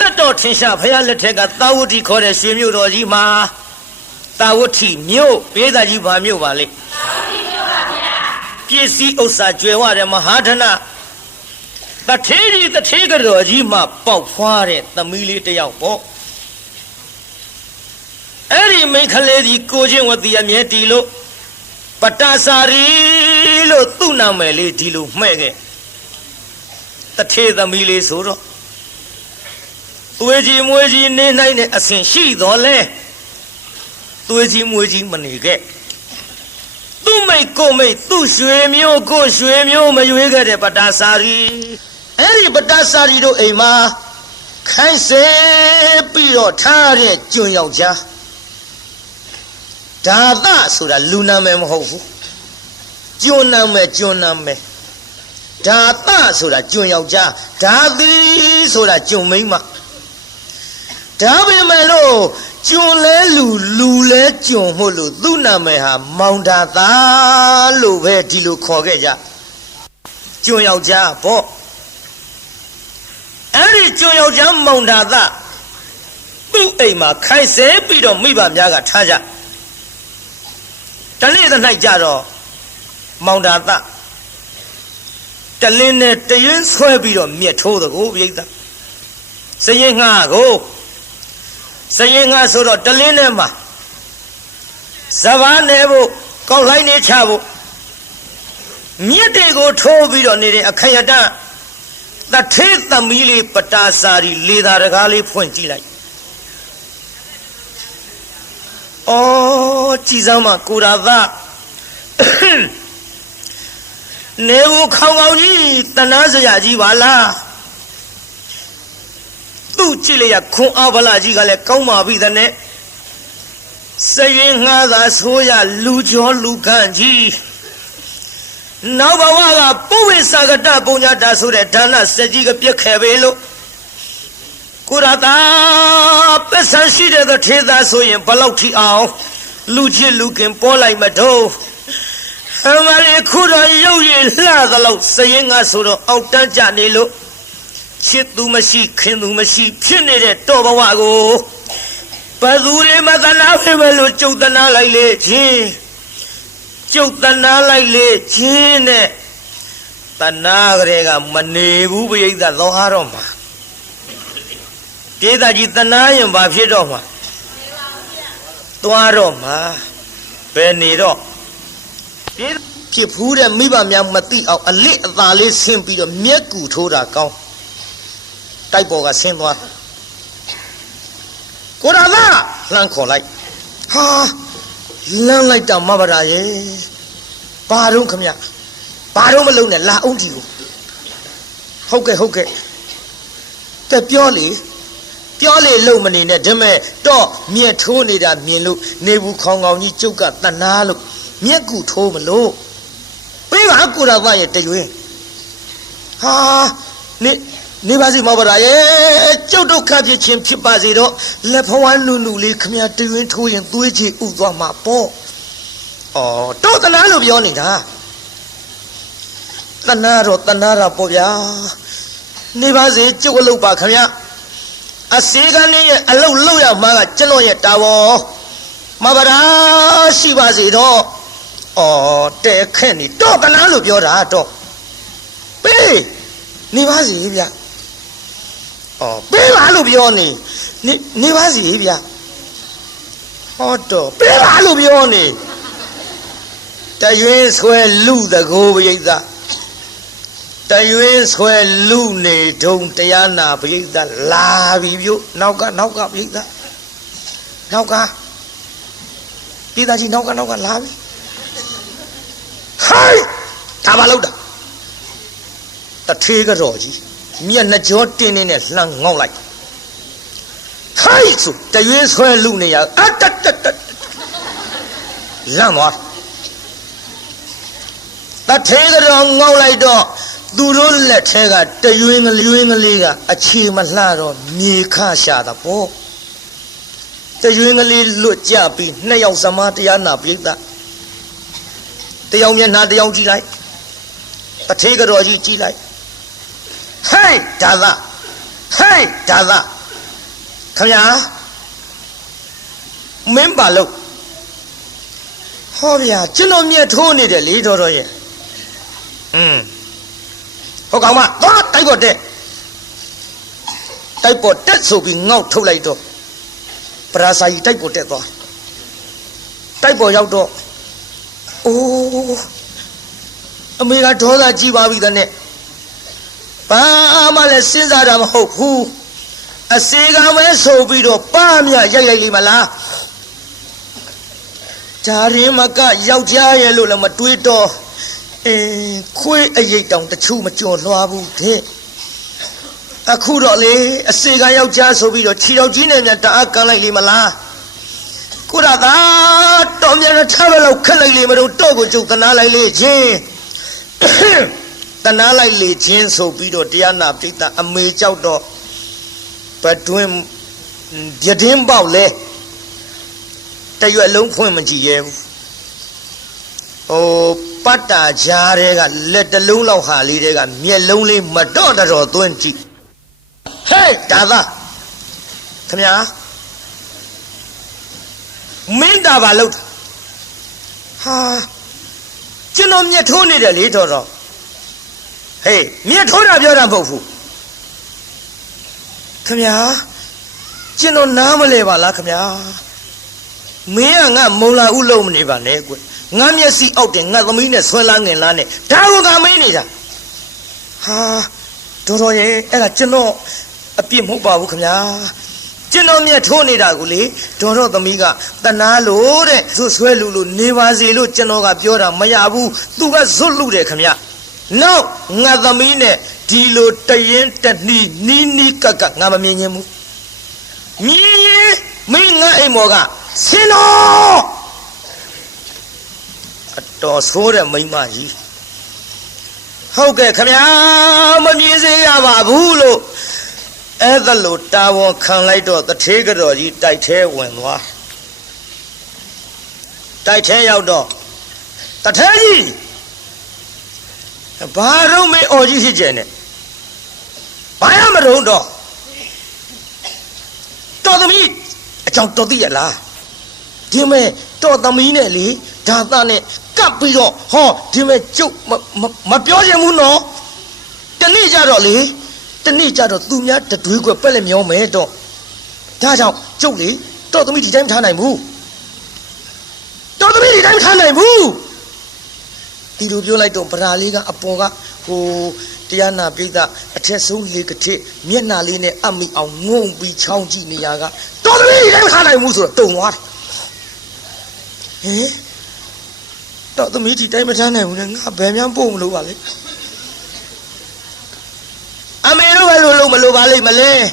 တက်တော်ထင်ရှားဖယားလက်ထက်ကသာဝတိခေါ်တဲ့ရွှေမြို့တော်ကြီးမှာသာဝတိမြို့ပေးသားကြီးဘာမြို့ပါလဲပစ္စည်းဥစ္စာကျွယ်ဝတဲ့မဟာဓနတထေးကြီးတထေးကတော်ကြီးမှပေါက်ဖွားတဲ့သမီးလေးတစ်ယောက်ပေါ့အဲ့ဒီမိန်းကလေးကြီးကိုချင်းဝတိအမြဲတီလို့ပတ္တစာရီလို့သူ့နာမည်လေးဒီလိုမှဲ့ခဲ့တထေးသမီးလေးဆိုတော့သွေးကြီးမွေးကြီးနေနိုင်တဲ့အစဉ်ရှိတော်လဲသွေးကြီးမွေးကြီးမနေခဲ့သူ့မိတ်ကိုမိတ်သူ့ရွှေမျိုးကိုရွှေမျိုးမရွေးခဲ့တဲ့ပတ္တစာရီအဲ့ဒီပတ္တစာရီတို့အိမ်မှာခိုင်းစေပြီးတော့ထားတဲ့ကျွန်းယောက်ျားဒါသဆိုတာလူနာမည်မဟုတ်ဘူးကျွန်းနာမည်ဒါသဆိုတာကျွန်းယောက်ျားဒါသီဆိုတာကျွန်းမိန်းမဒါပေမဲ့လို့ကျွန်းလဲလူလဲကျွန်းမို့လို့သူ့နာမည်ဟာမောင်ဒါသာလို့ပဲဒီလိုခေါ်ခဲ့ကြကျွန်းယောက်ျားပေါ့အဲ့ဒီကျွန်းယောက်ျားမောင်ဒါသာသူ့အိမ်မှာခိုင်းဆဲပြီးတော့မိဘများကထားကြတနေ့သ၌ကြတော့မောင်ဒါသာတလင်းနဲ့တရွင်းဆွဲပြီးတော့မြက်ထိုးသကိုပြိဿစရင်ငှားကိုစရင်ငှားဆိုတော့တလင်းနဲ့မှာဇဘာနေဖို့ကောက်လိုက်နေချဖို့မြက်တွေကိုထိုးပြီးတော့နေတဲ့အခရတတထေးသမီးလေးပတာစာရီလေသာတကားလေးဖွင့်ကြည့်လိုက်ကြည်စမ်းမကိုရာသနေဘူးခေါင်ကြီးတနာစရာကြီးပါလားသူ့ကြည့်လိုက်ရခွန်အားဗလာကြီးကလည်းကောင်းပါပြီတဲ့စရင်ငှားသာဆိုရလူကျော်လူခန့်ကြီးနောက်ဘဝကပုဝေစာကတပုံညာတာဆိုတဲ့ဒါနစက်ကြီးကပြက်ခဲ့ပဲလို့ကိုရတာပစ္စံရှိတဲ့ထေသားဆိုရင်ဘလောက်ထိအောင်လူချစ်လူခင်ပေါ်လိုက်မတော့အမလေးခုတော့ရုပ်ရည်လှသလောက်စရင်ငါဆိုတော့အောက်တန်းကြနေလို့ချစ်သူမရှိခင်သူမရှိဖြစ်နေတဲ့တော်ဘဝကိုဘသူတွေမသနာဖြစ်ပဲလို့ကျုပ်တနာလိုက်လေချင်းကျုပ်တနာလိုက်လေချင်းနဲ့တနာကလေးကမနေဘူးပြိဿသောဟာတော့မှာဒေသကြီးတနာရင်ဘာဖြစ်တော့မှာသွားတော့မှာဘယ်နေတော့ဖြစ်ဖူးတဲ့မိဘများမသိအောင်အလစ်အသာလေးဆင်းပြီးတော့မျက်ကူထိုးတာကောင်းတိုက်ပေါ်ကဆင်းသွားကိုရာသာလှမ်းခေါ်လိုက်ဟာလမ်းလိုက်တာမဘာရာရဲ့ဘာတော့ခမဘာတော့မလုံးနဲ့လာအောင်ဒီကိုဟုတ်ကဲ့တက်ပြောလေလုံမနေနဲ့ဒါမဲ့တော့မြက်ထိုးနေတာမြင်လို့နေဘူးခေါင်ကြီးကျုပ်ကတနာလို့မြက်ကူထိုးမလို့ပေးပါကိုရာသားရဲ့တရွင်းဟာနေပါစီမဘာရဲ့ကျုပ်တို့ခပ်ဖြစ်ချင်းဖြစ်ပါစေတော့လက်ဖွားနုလေးခမတရွင်းထိုးရင်သွေးချီဥသွားမှာပေါ့တော့တနာလို့ပြောနေတာတနာတော့ပေါ့ဗျာနေပါစေကျုပ်အလုပ်ပါခမအစေကနေရဲ့အလုတ်လောက်ရမှာကကျွန်တော်ရဲ့တာဝန်မဘာရာရှိပါစေတော့တဲခက်နေတော့ကလားလို့ပြောတာတော့ပေးနေပါစေဗျပေးပါလို့ပြောနေပါစေဗျဟောတော့ပေးပါလို့ပြောနေတရွေးဆွဲလူတကိုးပရိသတရွေးဆွဲလူနေတုံတရားနာပရိသလာပြီပြုနောက်ကပရိသနောက်ကပြည်သားကြီးနောက်ကလာပြီဟိုင်းဒါပါလို့တာတထေးကတော့ကြီးမျက်နှကြောတင်းနေနဲ့လှမ်းငေါက်လိုက်ဟိုင်းဆိုတရွေးဆွဲလူနေရတလမ်းသွားတထေးကတော့ငေါက်လိုက်တော့သူတို့လက်ထဲကတရွင်းကလေးကအခြေမလှတော့မြေခရှာတာပေါ့တရွင်းကလေးလွတ်ကြပြီးနှစ်ယောက်သမားတရားနာပြိဿတယောက်မျက်နှာတယောက်ကြည့်လိုက်တထေးကတော်ကြီးကြည့်လိုက်ဟဲ့ဒါသာ Hey, Dada. Come here. Member, oh, yeah, you know me at home, the leader. Okay, what? I got that. I bought that so being out too late. Prasai, I put that door. Type out door. Oh, Amiga told that Jiva with the net. Pamala since I am hope who a cigar went so big of Pamia Yalimala. Tarimaka Yauja Lulama Twito. Quit a yet down the two mature Labu. A Kudole, a cigar Yauja so big of Chino Gina and Taka Limala. Kurada, Tomia travel of Kalima Togo to Kanala Legend. Tanala Legend so Bido Diana Pita a major outdoor. But to him, Yadim Baule, tell you alone for him. Oh, Pata Jarega, let the Lula Halidega, me lonely, my daughter or 20. Hey, Dada, come here. Minda Balut. Ha, you know me at only the little. Hey, me at home of your Bofu. Come here. You know, normally, come here. Me and Mola Ulo Nivane. Namia see out in Nagamina, Swalang and Lane. Taruga Manida. Ha, Doroye, and a Chino, a Pimuba, come here. Chino me at Tony Daguli, Doro the Miga, the Nalo, Suswelu, Nivazilu, Chenoga, Piora, Mayabu, Tuga Zulu, come here. No, Nagamine, Tilo, Tayen, Nini Kaka, Namamimu. Me, Minga Emoga, Sino! Tosford and Mimaji. How can come here? Music of Abulo. As the Lota won't come like the trigger or eat tight hair when what? Tight hair outdoor. The Teddy Baro may or you Janet. I am a road dog. To the meat, a chunk to the ala. Timmy, to the meanly, Tatane, Capio, ho, Timmy, choke, my Piojamuno, the Nijaroli. The nature of Dumia, the Duke Pelemio Medo. That's out, Jolie, told me the damn time I move. Told me the damn time I move. Did you like to Paraliga, Apoga, who Diana Bida, a chess only a tit, Miena Line, Ami, or won't be Chauji Niaga. Told me the damn time I move, don't what? Eh? Told me the damn time I wouldn't have Bamian Boom, Luali. I may know Malay.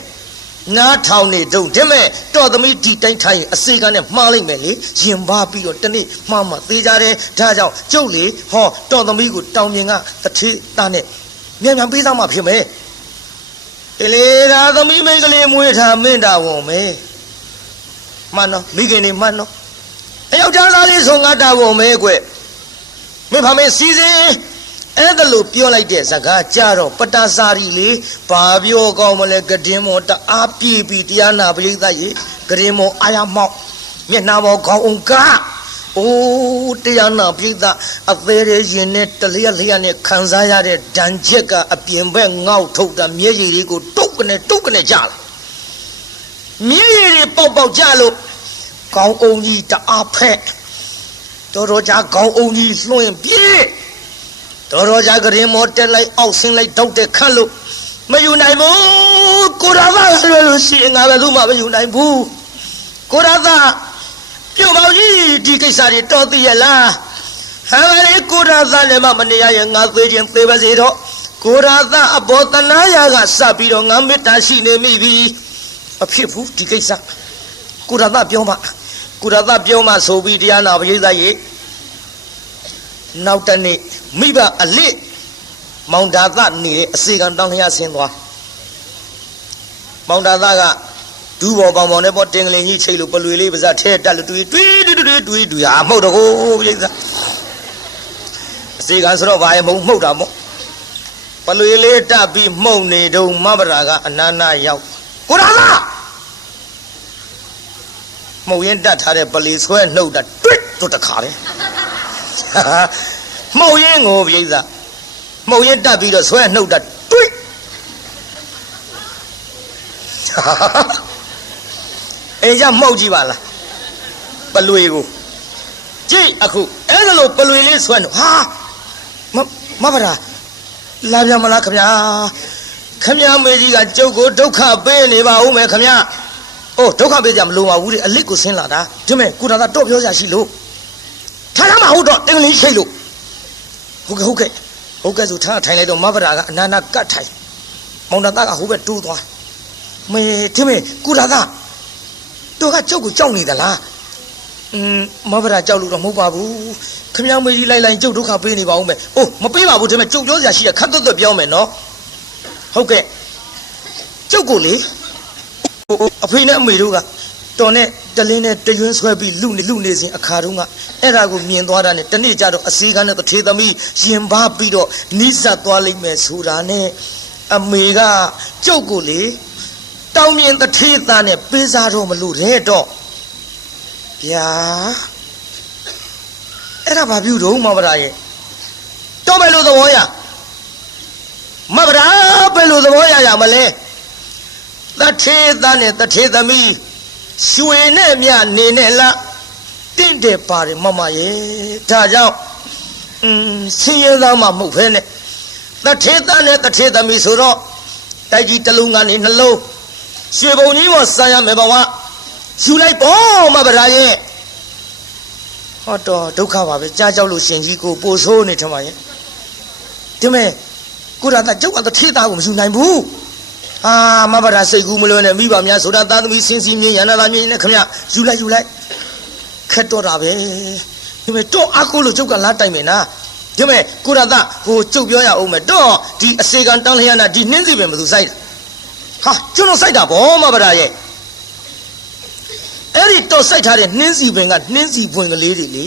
Not Towny, don't tell me. Told the meaty time, a cigar of Marley Melly, Zimbabwe or Tani, Mamma, Tijare, Taja, Jolie, ho, told the me good down the tree, done it. Never be some of you, me. Elena, the me make a name with her Minda woman. Mano, beginning Mano. I don't know this on that woman. Maybe season. And the loop you like this, a gacharo, Patasari, Pabio Gomole, Gadimo, the Api, Diana, Blizai, Grimo, Ayamo, Menamo, Gonga. Oh, Diana, Bliza, a very unit, the Liane, Kanzaya, Danjeka, a Pimbang out to the Miri, go token a jal. Miri Popo Jalo, Gong only the Apet. Toroja Gong only flowing beer. Toroja Grimote like Oxing like Doctor Kalu. Mayunaibu, Kurava, seeing Avaluma, Mayunaibu. Kurava, Yumaji, Dikisari, Toti Yala. Havani Kurava, Lemamania, and Alvadian Favazito. Kurava, Abotanaya, Sapiro, Namitashi, maybe a people, Dikisa. Kurava Bioma, Kurava Bioma, so be Diana, Vidaye. Now, Tani, Miba, a lit. Mount Dada near a second down here, Singwa. Mount Dada, two of them on a botting in each hill, but we live as a tear, tell to it, we are motor. Second sort of I am Motamo. လွေလေးတက်ပြီးမှုန်နေတုံးမဘရာကအနာနာရောက်ကိုရာသာမှုန်ရင်တက်ထားတဲ့ပလီဆွဲနှုတ်တာတွစ်တို့တခါလေမှုန်ရင်ကိုပြိဿမှုန်ရင်တက်ပြီးတော့ဆွဲနှုတ်တာတွစ်အေးကြမှုတ်ကြည့်ပါလားပလွေကိုကြည့်အခုအဲ့ဒါလို့ပလွေလေးဆွဲနှုတ်ဟာမဘရာလာပြန်မလားခင်ဗျာခင်ဗျာမေကြီးကကျုပ်ကိုဒုက္ခပေးနေပါဦးမယ်ခင်ဗျာအိုးဒုက္ခပေးကြမလို့ပါဘူးလေအလစ်ကိုဆင်းလာတာဒီမဲ့ကိုတာတော့ပြောကြရှိလို့ထားရမှာဟုတ်တော့တင်းလေးရှိလို့ဟုတ်ကဲ့ဆိုထားထိုင်လိုက်တော့မဘရာကအနာနာကတ်ထိုင်မောင်တာကဟိုဘက်တိုးသွားမေဒီမဲ့ကိုတာတော့ကကျုပ်ကိုကြောက်နေသလားမဘရာကြောက်လို့တော့မဟုတ်ပါဘူးခင်ဗျားမေကြီးလိုက်ကျုပ်ဒုက္ခပေးနေပါဦးမယ်။အိုးမပေးပါဘူးဒါပေမဲ့ကျုပ်ပြောစရာရှိရခတ်သွတ်ပြောမယ်နော်။ဟုတ်ကဲ့ကျုပ်ကိုလေအဖေနဲ့အမေတို့ကတော်နဲ့တလင်းနဲ့တရွင်းဆွဲပြီးလူနေစဉ်အခါတုန်းကအဲ့ဒါကိုမြင်သွားတာနဲ့တနေ့ကျတော့အစည်းကန်းနဲ့တထေသမီးရင်ပါပြီးတော့နီးစပ်သွားလိမ့်မယ်ဆိုတာနဲ့အမေကကျုပ်ကိုလေတောင်းမြင်တထေသားနဲ့ပေးစားတော့မလို့တဲ့တော့ဗျာအဲ့ဒါဘာပြုတော့မဘရာရဲ့တော့ဘယ်လိုသဘောရမဘရာဘယ်လိုသဘောရမလဲတထေသားနဲ့တထေသမီးရွှေနဲ့မြနေနဲ့လားတင့်တယ်ပါတယ်မမရဲ့ဒါကြောင့်ဆင်းရဲသားမှမဟုတ်ဖဲနဲ့တထေသားနဲ့တထေသမီးဆိုတော့တိုက်ကြီးတစ်လုံးကနေနှလုံးရွှေပုံကြီးပေါ်ဆန်းရမယ်ဘဝယူလိုက်ပေါ့မဘရာရဲ့ဟောတော့ဒုက္ခပါပဲကြားကြောက်လို့ရှင်ကြီးကိုပို့ဆိုးနေထမရဲ့ဒီမဲ့ကိုရာတာကျုပ်ကတော့ထေးသားကိုမယူနိုင်ဘူးမဘရာစိတ်ကူးမလွန်းနဲ့မိဘများဆိုတာသားသမီးစင်စီမြင်ရနာလာမြင်နဲ့ခင်ဗျယူလိုက်ခက်တော့တာပဲဒီမဲ့တော့အကိုလို့ကျုပ်ကလာတိုက်မယ်နာဒီမဲ့ကိုရာတာဟိုကျုပ်ပြောရအောင်မယ်တော့ဒီအစေကန်တန်းလျက်နာဒီနှင်းစီပင်ဘယ်သူစိုက်တာကျွန်တော်စိုက်တာဗောမဘရာရဲ့အဲ့ဒီတော့စိုက်ထားတဲ့နှင်းစီပင်ကနှင်းစီပွင့်ကလေးတွေလေ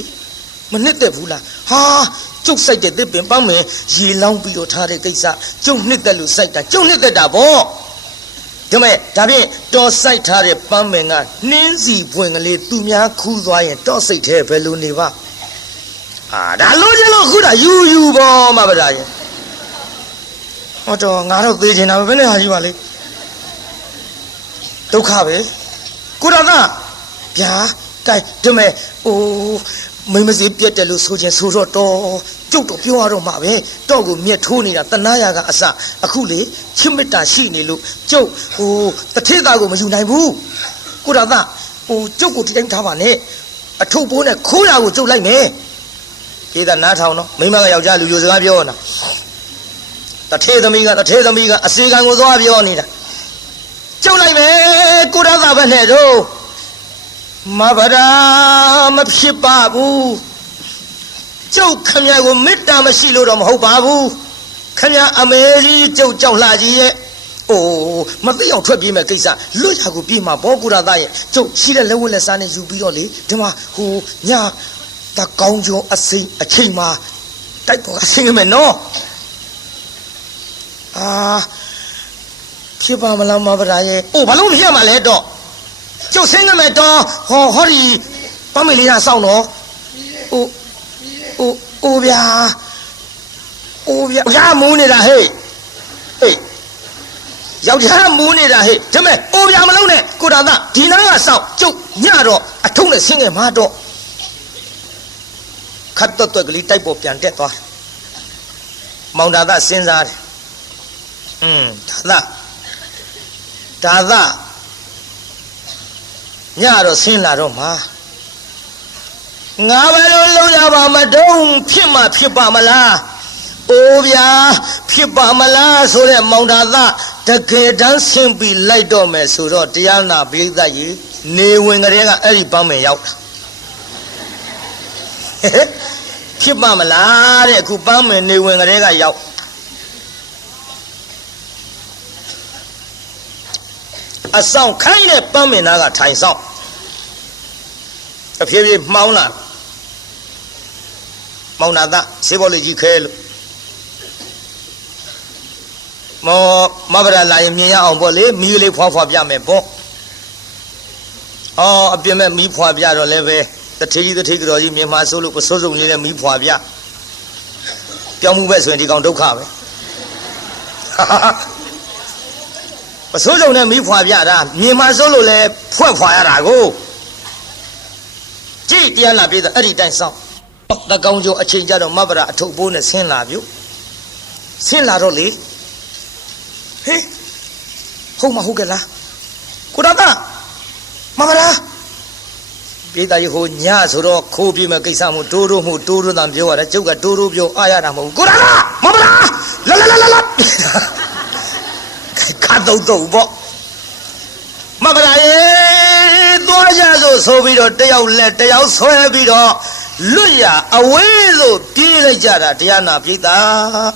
မနှစ်သက်ဘူးလားကျုပ်စိုက်တဲ့သစ်ပင်ပန်းမယ်ရေလောင်းပြီးတော့ထားတဲ့ကိစ္စကျုပ်နှစ်သက်လို့စိုက်တာကျုပ်နှစ်သက်တာဗောဒါမဲ့ဒါဖြင့်တော့စိုက်ထားတဲ့ပန်းမင်ကနှင်းစီပွင့်ကလေးသူများခူးသွားရင်တော့စိတ်ထဲဘယ်လိုနေပါဒါလို့ကျလို့ခုတာယူဗောမဗဒါရဲ့ဟောတော့ငါတော့သေးချင်တာပဲဘယ်နဲ့ဟာကြီးပါလေဒုက္ခပဲကိုရတာဗျာကဲဒီမဲ့မိမစီပြက်တယ်လို့ဆိုချင်ဆိုတော့ကျုပ်တော့ပြောရတော့မှာပဲတော့ကိုမြက်ထိုးနေတာတနာရကအစအခုလေချစ်မေတ္တာရှိနေလို့ကျုပ်တထေးသားကိုမယူနိုင်ဘူးကိုရတာကျုပ်ကိုတိတိုင်းထားပါနဲ့အထုပ်ပိုးနဲ့ခိုးရကိုကျုပ်လိုက်မယ်ပြေးတာနားထောင်နော်မိမကယောက်ျားလူယိုစကားပြောနေတာတထေးသမီးကအစီကံကိုသွားပြောနေတာကျုပ်လိုက်မယ်ကိုရတာပဲနဲ့တော့မဘရာမဖြစ်ပါဘူးကျုပ်ခမရကိုမေတ္တာမရှိလို့တော့မဟုတ်ပါဘူးခမရအမေကြီးကျုပ်ကြောက်လှကြီးရဲ့မသိအောင်ထွက်ပြေးမဲ့ကိစ္စလွတ်ရကိုပြေးမှာဘောကူရသားရဲ့ကျုပ်ရှိတဲ့လက်ဝတ်လက်စားနဲ့ယူပြီးတော့လေဒီမှာညတကောင်းကျော်အစိမ့်အချိန်မှာတိုက်ပေါ်ကဆင်းရမယ်နော်ဖြစ်ပါမလားမဘရာရဲ့ဘာလို့မဖြစ်မှာလဲတော့ကျုပ်ဆင်းရမယ်တော့ဟောဒီပမေလေးကစောင့်တော့ဗျာရမူးနေတာဟေးယောက်ျားမူးနေတာဟေးဒါမဲ့ဗျာမလုံးနဲ့ကိုတာသားဒီနားကစောင့်ကျုပ်ညတော့အထုံးနဲ့ဆင်းခဲ့မှာတော့ခတ်တွက်ကလေးတိုက်ပေါ်ပြန်တက်သွားမောင်တာသားစဉ်းစားတယ်ဒါသားညတော့ဆင်းလာတော့မှာငါဘယ်လိုလုပ်ရပါမတုံးဖြစ်မှဖြစ်ပါမလားဗျာဖြစ်ပါမလားဆိုတဲ့မောင်တာသားတကယ်တမ်းဆင်းပြီးလိုက်တော့မယ်ဆိုတော့တရားနာပိဋကကြီးနေဝင်ကလေးကအဲ့ဒီပန်းမယ်ရောက်တာဖြစ်ပါမလားတဲ့အခုပန်းမယ်နေဝင်ကလေးကရောက်အဆောင်ခိုင်းတဲ့ပန်းမင်သားကထိုင်ဆောင်အဖြည်းဖြည်းမှောင်းလာမောင်နာသားစေဘောလေးကြီးခဲလို့ မောမဘရာလာရင်မြင်ရအောင်ပေါ့လေမီးလေးဖွာဖွာပြမယ်ပေါ့အော်အပြစ်မဲ့မီးဖွာပြတော့လည်းပဲတထေးကြီးကြော်ကြီးမြန်မာဆိုလို့ပစိုးစုံလေးနဲ့မီးဖွာပြပြောင်းမှုပဲဆိုရင်ဒီကောင်ဒုက္ခပဲပစိုးစုံနဲ့မီးဖွာပြတာမြန်မာဆိုလို့လည်းဖွဲ့ဖွာရတာကိုကြည့်တရားလာပြီးတော့အဲ့ဒီတိုင်းစောင့်တကောင်ကျော်အချိန်ကြတော့မဘရာအထုပ်ပိုးနဲ့ဆင်းလာပြုဆင်းလာတော့လေဟေးဟုတ်မဟုတ်ကဲ့လားကိုရတာမမလားပြည်သားကြီးဟိုညဆိုတော့ခိုးပြမဲ့ကိစ္စမို့တိုးတိုးတန်ပြောရတယ်ကျုပ်ကတိုးတိုးပြောအားရတာမဟုတ်ဘူးကိုရတာမမလားလာခါတော့ပေါ့မမလားရေသွားရဆိုပြီးတော့တယောက်လက်တယောက်ဆွဲပြီးတော့လွတ်ရအဝေးသို့ပြေးလိုက်ကြတာတရားနာပြည်သား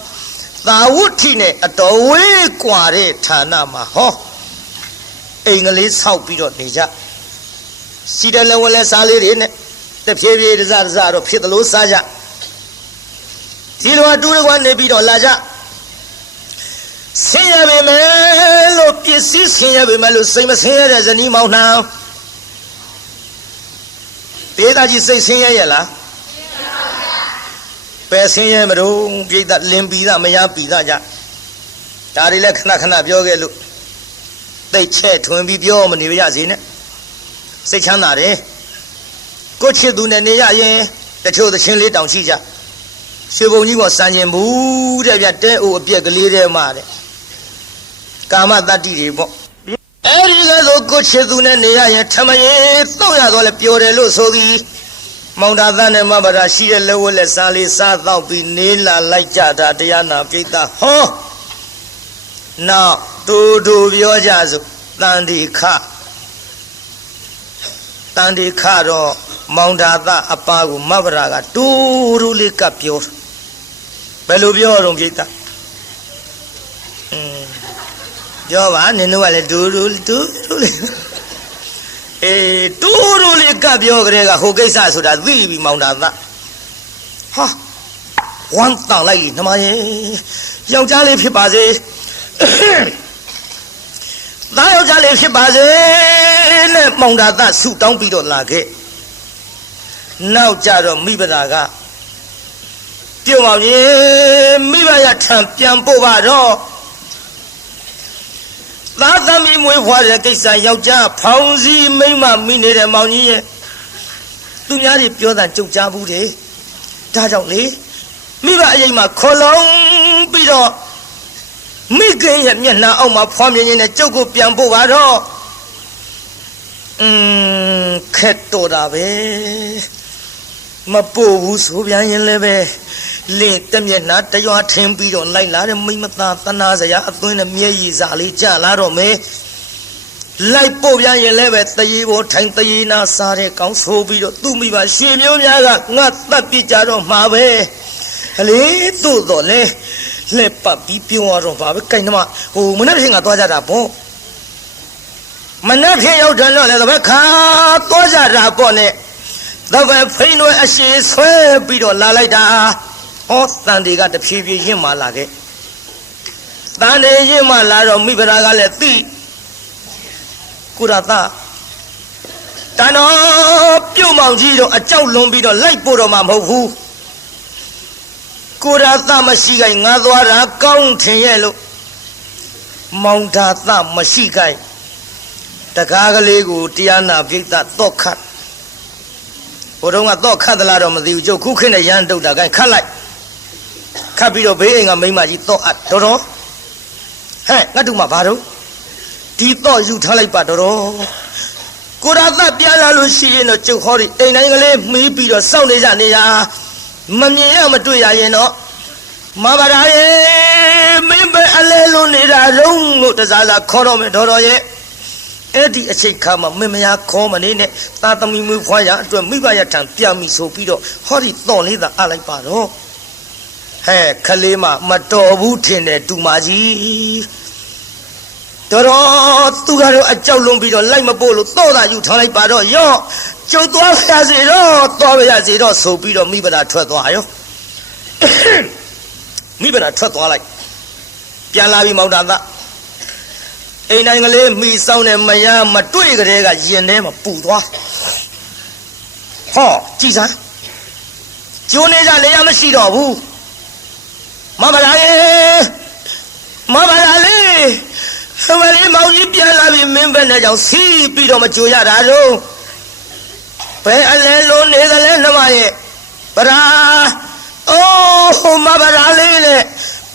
သာဝုထိနဲ့အတော်ဝေးกว่าတဲ့ဌာနမှာဟောအိမ်ကလေးဆောက်ပြီးတော့နေကြစီတယ်လည်းဝလဲစားလေးတွေနဲ့တဖြည်းဖြည်းတစတော့ဖြစ်သလိုစားကြဒီလိုအတူတကွနေပြီးတော့လာကြဆင်းရပေမဲ့လို့ပစ္စည်းဆင်းရပေမဲ့လို့စိတ်မဆင်းရတဲ့ဇနီးမောင်နှံဒေသကြီးစိတ်ဆင်းရရဲ့လားပယ်ဆင်းရဲမလို့ပြိတ္တလင်ပြီးသားမရပြီးသားကြဒါတွေလည်းခဏပြောခဲ့လို့တိတ်ချဲ့ထွင်ပြီးပြောမနေရစေနဲ့စိတ်ချမ်းသာတယ်ကိုချစ်သူနဲ့နေရရင်တချို့သချင်းလေးတောင်ရှိကြရွှေဘုံကြီးကစံကျင်ဘူးတဲ့ဗျတဲအိုအပြက်ကလေးတဲ့မှာတဲ့ကာမတတ္တိတွေပေါ့အဲ့ဒီကဆိုကိုချစ်သူနဲ့နေရရင်ထမရင်တောက်ရတော့လဲပျော်တယ်လို့ဆိုသည်မောင်တာသားနဲ့မဘရာရှိတဲ့လက်ဝက်လက်စားလေးစားတော့ပြီးနေလာလိုက်ကြတာတရားနာပြိတ္တာဟောနောက်တူပြောကြစို့တန်ဒီခတော့မောင်တာသားအပါကိုမဘရာကတူလေးကပြောဘယ်လိုပြောတော့ပြိတ္တာပြောပါနင်တို့ကလည်းတူလေးတူလေးကပြောကြတဲ့ကဟိုကိစ္စဆိုတာသိပြီမောင်တာသားဟာဝမ်းတောင်းလိုက်နှမရဲ့ယောက်ျားလေးဖြစ်ပါစေသားယောက်ျားလေးဖြစ်ပါစေနဲ့မောင်တာသားဆုတောင်းပြီးတော့လာခဲ့နောက်ကြတော့မိဘတာကပြုံအောင်ရင်မိဘရထံပြန်ပို့ပါတော့သာသမီမွေးဖွားတဲ့ကိစ္စယောက်ျားဖောင်စည်းမိမ့်မမိနေတဲ့မောင်ကြီးရဲ့သူများတွေပြောတာကြုတ်ကြားဘူးတယ်ဒါကြောင့်လေမိဘအရင်မှာခေါ်လုံးပြီးတော့မိခင်ရဲ့မျက်နှာအောက်မှာဖွားမြင်နေတဲ့ကျုပ်ကိုပြန်ပို့ပါတော့ခက်တော်တာပဲမပို့ဘူးဆိုပြန်ရင်လည်းပဲလင့်တမျက်နှာတရွာထင်းပြီးတော့လိုက်လာတဲ့မိမသားတနာစရာအသွင်းနဲ့မျက်ရည်စာလေးကြလာတော့မယ်လိုက်ပို့ပြန်ရင်လည်းပဲတရေပေါ်ထိုင်တရေနာစားတဲ့ကောင်းဆိုပြီးတော့သူ့မိဘရွှေမျိုးများကငါတတ်ပြကြတော့မှာပဲအလေသို့တော့လေလက်ပတ်ပြီးပြုံးရတော့ပါပဲကိုင်နှမဟိုမနေ့ကသွားကြတာပေါ့မနေ့ကရောက်တယ်လို့လည်းတပည့်ခါသွားကြတာပေါ့နဲ့တပည့်ဖိန်းတွေအရှိဆွဲပြီးတော့လာလိုက်တာဟောတန်တွေကတဖြည်းဖြည်းရင့်မာလာခဲ့တန်တွေရင့်မာလာတော့မိဖုရားကလည်းသိကုရသတန်တော်ပြုတ်မောင်ကြီးတော့အကြောက်လွန်ပြီးတော့လိုက်ပို့တော့မှမဟုတ်ဘူးကုရသမရှိခိုင်ငါသွားတာကောင်းထင်ရဲ့လို့မောင်ဒါသမရှိခိုင်တကားကလေးကိုတရားနာပြိတ္တတော့ခတ်ဟိုတုန်းကတော့ခတ်သလားတော့မသိဘူးကျုပ်ခုခေတ်နဲ့ရန်တုတ်တာခိုင်ခတ်လိုက်ခတ်ပြီးတော့ဘေးအိမ်ကမိမကြီးတော့အပ်တော်ဟဲ့ငါတို့မှဘာတော့ဒီတော့ယူထားလိုက်ပါတော်ကိုရသပြန်လာလို့ရှိရင်တော့ကျုပ်ဟောဒီအိမ်တိုင်းကလေးမီးပြီးတော့စောင့်နေကြနေရမမြင်ရမတွေ့ရရင်တော့မဘာရာရဲ့မင်းပဲအလဲလုံးနေတာရုံးလို့တစားစားခေါ်တော့မယ်တော်ရဲ့အဲ့ဒီအချိန်ခါမှာမင်းမယားခေါ်မနေနဲ့သာသမီမွေးဖွားရအတွက်မိဘရထံပြန်ပြီဆိုပြီးတော့ဟောဒီတော့လေးသာအလိုက်ပါတော့ဟဲ့ခလေးမမတော်ဘူးထင်တယ်တူမကြီးတော်သူကတော့အကြောက်လွန်ပြီးတော့လိုက်မပို့လို့တော့တာယူထားလိုက်ပါတော့ရော့ကျုပ်သွားရစီတော့သွားရစီတော့ဆိုပြီးတော့မိဘတာထွက်သွားရောမိဘတာထွက်သွားလိုက် ပြန်လာပြီမောင်တာသားအိမ်တိုင်းကလေးမိဆောင်တဲ့မယားမတွေ့ကြတဲ့ကရင်ထဲမှာပူသွားဟောကြည်စမ်းကျိုးနေကြလေရမရှိတော့ဘူးမမလာရေမမလာလေမလေးမောင်ကြီးပြန်လာပြီမင်းဘက်နဲ့ကြောင့်စီးပြီးတော့မကြိုရတာတော့ဘယ်အလဲလုံးနေသလဲနှမရဲ့ဗရာအိုးမဗရာလေးနဲ့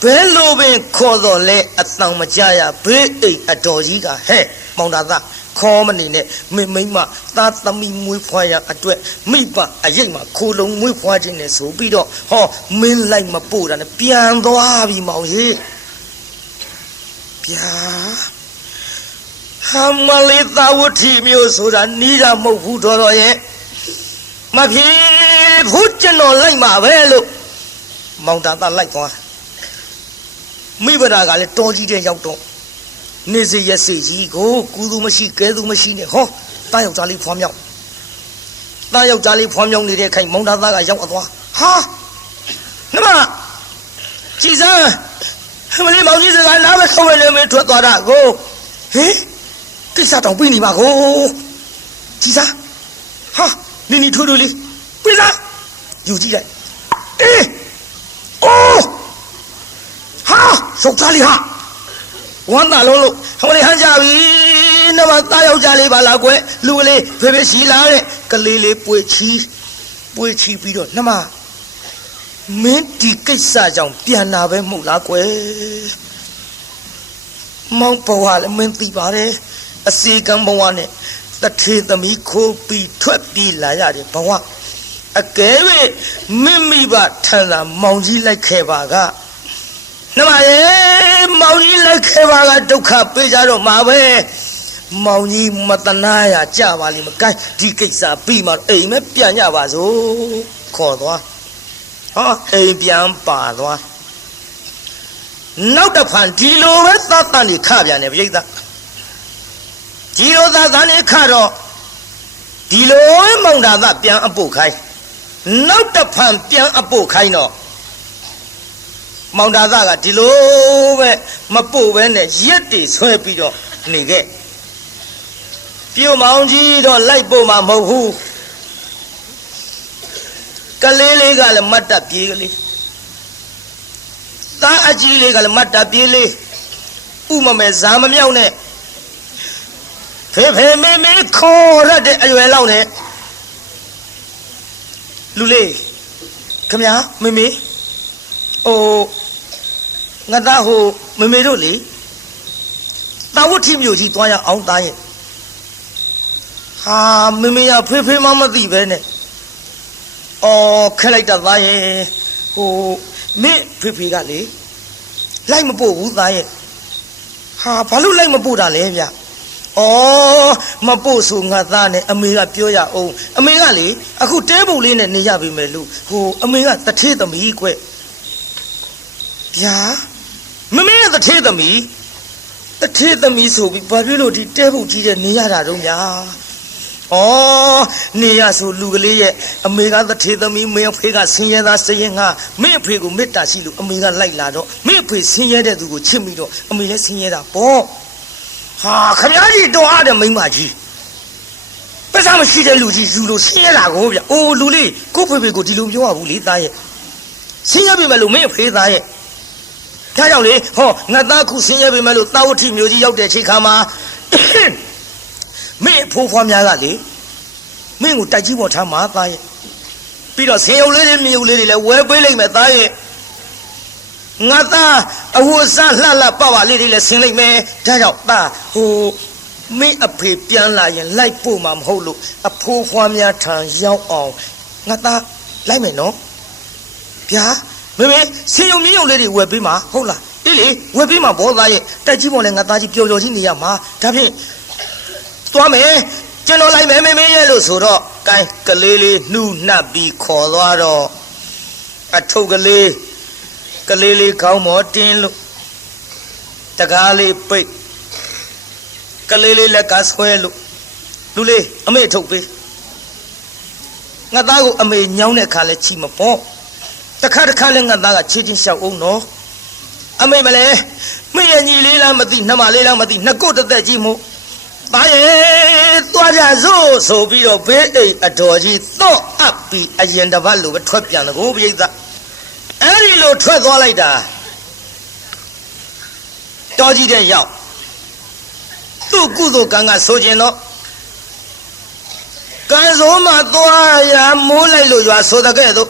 ဘယ်လိုပင်ခေါ်တော့လဲအတန်မကြရဘေးအိတ်အတော်ကြီးကဟဲ့မောင်တာသားခေါ်မနေနဲ့မင်းမိမသားသမီးမွေးဖွားရအတွက်မိဘအရိတ်မှာခိုးလုံးမွေးဖွားခြင်းနဲ့ဆိုပြီးတော့ဟောမင်းလိုက်မပို့တာနဲ့ပြန်သွားပြီမောင်ကြီးဗျာဟာမလေးသာဝတိမျိုးဆိုတာနီးတာမဟုတ်ဘူးတော်ရဲ့မဖြစ်ဘူးကျွန်တော်လိုက်မှာပဲလို့မောင်တာသားလိုက်သွားမိဘရာကလည်းတော်ကြီးတဲ့ရောက်တော့နေစေရစေကြီးကိုကူသူမရှိကဲသူမရှိနဲ့ဟောတားယောက်ျားလေးဖွားမြောက်တားယောက်ျားလေးဖွားမြောက်နေတဲ့ခိုင်မောင်တာသားကရောက်သွားဟာနမကြည်စမ်းမလေးမောင်ကြီးစကားနားမဆုံးရလည်းမထွက်သွားတာကိုဟင်ကိစ္စတောင်ပြီးနေပါကိုကြည်စမ်းဟာနင်းနီထိုးထိုးလေးပြီးစမ်းယူကြည့်လိုက်အေးအိုးဟာရုပ်သားလေးဟာဝမ်းသာလုံးလို့ဟိုလေဟန်ကြပြီနမသားယောက်ျားလေးပါလားကွယ်လူကလေးဖေဖေရှိလာတဲ့ကလေးလေးပွေချီပြီးတော့နမမင်းဒီကိစ္စကြောင့်ပြန်လာပဲမဟုတ်လားကွယ်မောင်ဘဝလည်းမင်းသိပါတယ်အစီကံဘဝနဲ့တထေသမီးခိုးပြီးထွက်ပြေးလာရတယ်ဘဝအကယ်၍မင်းမိဘထန်သာမောင်ကြီးလိုက်ခဲ့ပါကနမရေမောင်ကြီးလိုက်ခဲ့ပါကဒုက္ခပေးကြတော့မှာပဲမောင်ကြီးမတနာရကြပါလိမ့်မကိုင်းဒီကိစ္စပြီးမှအိမ်မဲပြန်ကြပါစို့ခေါ်သွားဟောအိမ်ပြန်ပါသွားနောက်တစ်ဖန်ဒီလိုပဲသတ်တန်နေခပြန်တယ်ပြိဿဒီလိုသတ်တန်နေခတော့ဒီလိုမောင်တာသပြန်အပုတ်ခိုင်းနောက်တစ်ဖန်ပြန်အပုတ်ခိုင်းတော့မောင်တာသကဒီလိုပဲမပို့ပဲနဲ့ရက်တွေဆွဲပြီးတော့နေခဲ့ပြုံမောင်ကြီးတော့လိုက်ပို့မှာမဟုတ်ဘူးကလေးလေးကလည်းမတ်တပ်ပြေးကလေးသားအကြီးလေးကလည်းမတ်တပ်ပြေးလေးဥမမဲဇာမမြောက်နဲ့ဖေဖေမေမေခေါ်ရတဲ့အရွယ်လောက်နဲ့လူလေးခမမေမေအိုငါသားဟိုမေမေတို့လေတာဝတိမျိုးကြီးသွားရအောင်သားရဲ့ဟာမေမေကဖေဖေမမသိပဲနဲ့အော်ခက်လိုက်တာသားရဲ့ဟိုမင်းဖေဖေကလေလိုက်မပို့ဘူးသားရဲ့ဟာဘာလို့လိုက်မပို့တာလဲဗျအော်မပို့ဆိုငါသားနဲ့အမေကပြောရအောင်အမေကလေအခုတဲပုံလေးနဲ့နေရပြီမယ်လို့ဟိုအမေကတထေးသမီးကွဗျာမမေရဲ့တထေးသမီးဆိုပြီးဘာဖြစ်လို့ဒီတဲပုံကြီးတဲ့နေရတာတော့များဩနေရဆိုလူကလေးရဲ့အမေကတထေးသမီးမင်းအဖေကဆင်းရဲသားစရင်ငါမင်းအဖေကိုမေတ္တာရှိလို့အမေကလိုက်လာတော့မင်းအဖေဆင်းရဲတဲ့သူကိုချစ်မိတော့အမေလည်းဆင်းရဲတာပေါ့ဟာခမကြီးတော်အားတဲ့မိန်းမကြီးပစ္စမရှိတဲ့လူကြီးယူလို့ဆင်းရဲတာကိုဗျအိုးလူလေးကိုဖေဖေကိုဒီလိုပြောရဘူးလေသားရဲ့ဆင်းရဲပြီမဲ့လို့မင်းအဖေသားရဲ့ဒါကြောင့်လေဟောငါသားခုဆင်းရဲပြီမဲ့လို့တာဝတိမျိုးကြီးရောက်တဲ့ချိန်ခါမှာမင်းဖိုးဖွားများကလေမင်းကိုတိုက်ကြီးပေါ်ထားမှာသားရဲ့ပြီးတော့ဆင်းရုပ်လေးတွေမြေုပ်လေးတွေလည်းဝဲပေးလိုက်မယ်သားရဲ့ငါသားအဝတ်စားလှလှပပလေးတွေလည်းဆင်းလိုက်မယ်ဒါကြောင့်သားဟိုမင်းအဖေပြန်လာရင်လိုက်ပို့မှာမဟုတ်လို့အဖိုးဖွားများထံရောက်အောင်ငါသားလိုက်မယ်နော်ဗျာမေမေဆင်းရုံမြင်းရုံလေးတွေဝယ်ပေးမှာဟုတ်လားအေးလေဝယ်ပေးမှာဘောသားရဲ့တိုက်ကြီးပေါ်လည်းငါသားကြီးပျော်ပျော်ကြီးနေရမှာဒါဖြင့်သွားမယ်ကျွန်တော်လိုက်မယ်မေမေရဲ့လို့ဆိုတော့ကိုင်းကလေးလေးနှူးနှပ်ပြီးခေါ်သွားတော့အထုပ်ကလေးခေါင်းမော်တင်းလို့တကားလေးပိတ်ကလေးလေးလက်ကဆွဲလို့လူလေးအမေထုတ်ပေးငါသားကိုအမေညောင်းတဲ့အခါလဲချီမပေါ့တခါလည်းငါသားကချီချင်းလျှောက်အောင်နော် အမေမလဲမင်းရဲ့ညီလေးလားမသိနှမလေးလားမသိနှစ်ကိုတစ်သက်ကြီးမို့သားရဲ့သွားကြစို့ဆိုပြီးတော့ဘေးအိမ်အတော်ကြီးတော့အပ်ပြီးအရင်တစ်ပတ်လိုပဲထွက်ပြန်တယ်ကိုပြိဿအဲ့ဒီလိုထွက်သွားလိုက်တာတော်ကြီးတဲ့ရောက်သူ့ကုသိုလ်ကံကဆိုခြင်းတော့ကံဆိုးမှသွားရမိုးလိုက်လို့ရွာဆိုတဲ့ကဲ့သို့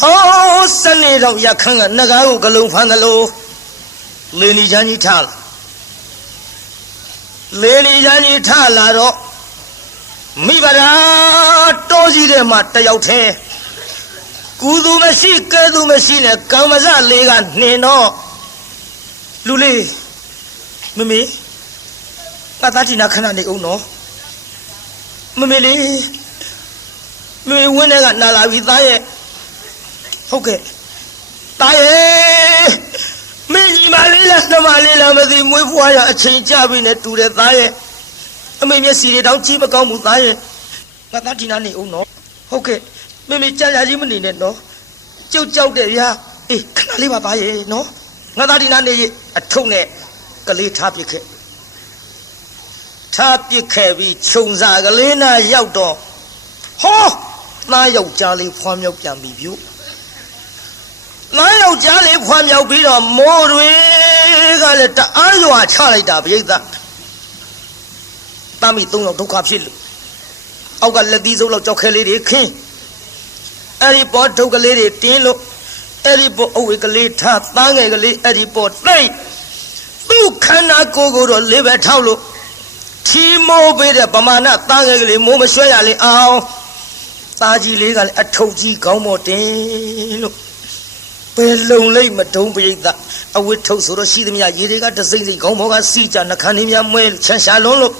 ဟောစနေတော့ရခန်းကနဂါးကိုဂလုံးဖမ်းတယ်လို့လေနီချမ်းကြီးထားလာလေနီချမ်းကြီးထားလာတော့မိဘရာတောကြီးတဲ့မှာတယောက်ထဲကုသူမရှိကဲသူမရှိနဲ့ကံမစလေးကနှင်တော့လူလေးမမေငါသားတီနာခဏနေအောင်နော်မမေလေးမမေဝင်းတဲ့ကနာလာပြီသားရဲ့ဟုတ်ကဲ့သားရဲ့မင်းကြီးမလေးလားနှမလေးလားမသိမွေးဖွားရအချိန်ကြပြီနဲ့တူတယ်သားရဲ့အမေမျက်စီတွေတောင်ကြည့်မကောင်းဘူးသားရဲ့ငါသားတီနာနေအောင်နော်ဟုတ်ကဲ့မမေကြာကြာကြီးမနေနဲ့နော်ကြောက်တယ်ဗျာအေးခဏလေးပါသားရဲ့နော်ငါသားတီနာနေကြီးအထုပ်နဲ့ကလေးထားပစ်ခဲ့ထားပစ်ခဲ့ပြီးခြုံစာကလေးနာရောက်တော့ဟောသားယောက်ျားလေးဖွားမြောက်ပြန်ပြီပြုသားယောက်ျားလေးဖွားမြောက်ပြီးတော့မိုးတွေကလည်းတအားရွာချလိုက်တာပြိဿတာမီ၃ယောက်ဒုက္ခဖြစ်လို့အောက်ကလက်သီးစုပ်လောက်ကြောက်ခဲလေးတွေခင်းအဲ့ဒီပေါ်ဒုက္ခလေးတွေတင်းလို့အဲ့ဒီပေါ်အဝေကလေးထားသားငယ်ကလေးအဲ့ဒီပေါ်သိမ့်သူ့ခန္ဓာကိုယ်ကိုတော့လေးပဲထောက်လို့ချီမိုးပေးတဲ့ဗမာဏသားငယ်ကလေးမိုးမရွှဲရလေအောင်သားကြီးလေးကလည်းအထုပ်ကြီးကောင်းမော်တင်လို့ဘယ်လုံလိုက်မတုံးပိဋကအဝတ်ထုတ်ဆိုတော့ရှိသမျှရေတွေကတစိမ့်စိမ့်ကောင်းမော်ကစီကြနှခမ်းလေးများမွဲချမ်းရှာလွန်းလို့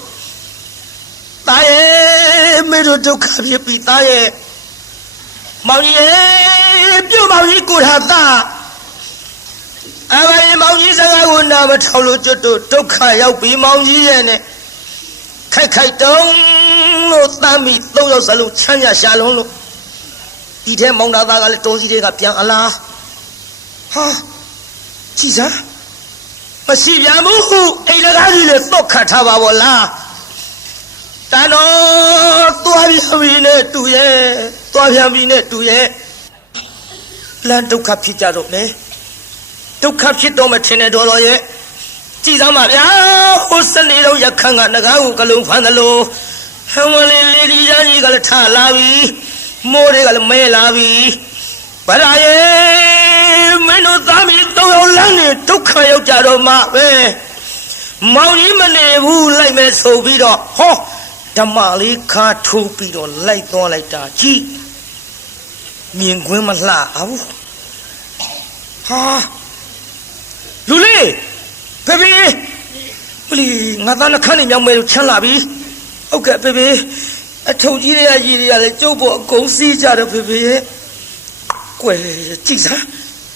သားရဲ့မေတို့ဒုက္ခဖြစ်ပြီးသားရဲ့မောင်ကြီးရဲ့ပြုတ်မောင်ကြီးကိုထားသားအဘိမောင်ကြီးစကားကိုနာမထောင်လို့ကျွတ်တို့ဒုက္ခရောက်ပြီးမောင်ကြီးရဲ့နဲ့ခိုက်တုံးလို့တမ်းပြီး၃ယောက်စလုံးချမ်းရရှာလုံးလို့ဒီထဲမောင်သားကလည်းတုံးစီတွေကပြန်အလားဟာကြည်စားမရှိပြန်ဘူးအိမ်လကားကြီးလည်းတော့ခတ်ထားပါဘောလားတန်တော်သွားပြန်ပြီနဲ့တူရဲ့သွားပြန်ပြီနဲ့တူရဲ့လမ်းဒုက္ခဖြစ်ကြတော့မယ်ဒုက္ခဖြစ်တော့မထင်နဲ့တော်ရဲ့ကြည်စမ်းပါဗျာဟိုစနေတော့ရခန်းကနဂါးကိုကလုံးဖမ်းသလိုဟံဝလေးလေးဒီကြီးကလည်းထလာပြီမိုးတွေကလည်းမဲလာပြီဗရာရဲ့မင်းတို့သားမီး၃ယောက်လမ်းနေဒုက္ခရောက်ကြတော့မှပဲမောင်ကြီးမနေဘူးလိုက်မယ်ဆိုပြီးတော့ဟောဓမ္မလေးခါထိုးပြီးတော့လိုက်သွားလိုက်တာကြည်မြင်ကွင်းမလှအောင်ဟာလူလေးဖေဖေပလီငါသားနှခမ်းနေမြောက်မဲလို့ချမ်းလာပြီဟုတ်ကဲ့ဖေဖေအထုပ်ကြီးတွေကရည်တွေကလည်းကျုပ်ပေါ်အကုန်စီးကြတယ်ဖေဖေရဲ့ကွယ်ကြည့်စမ်း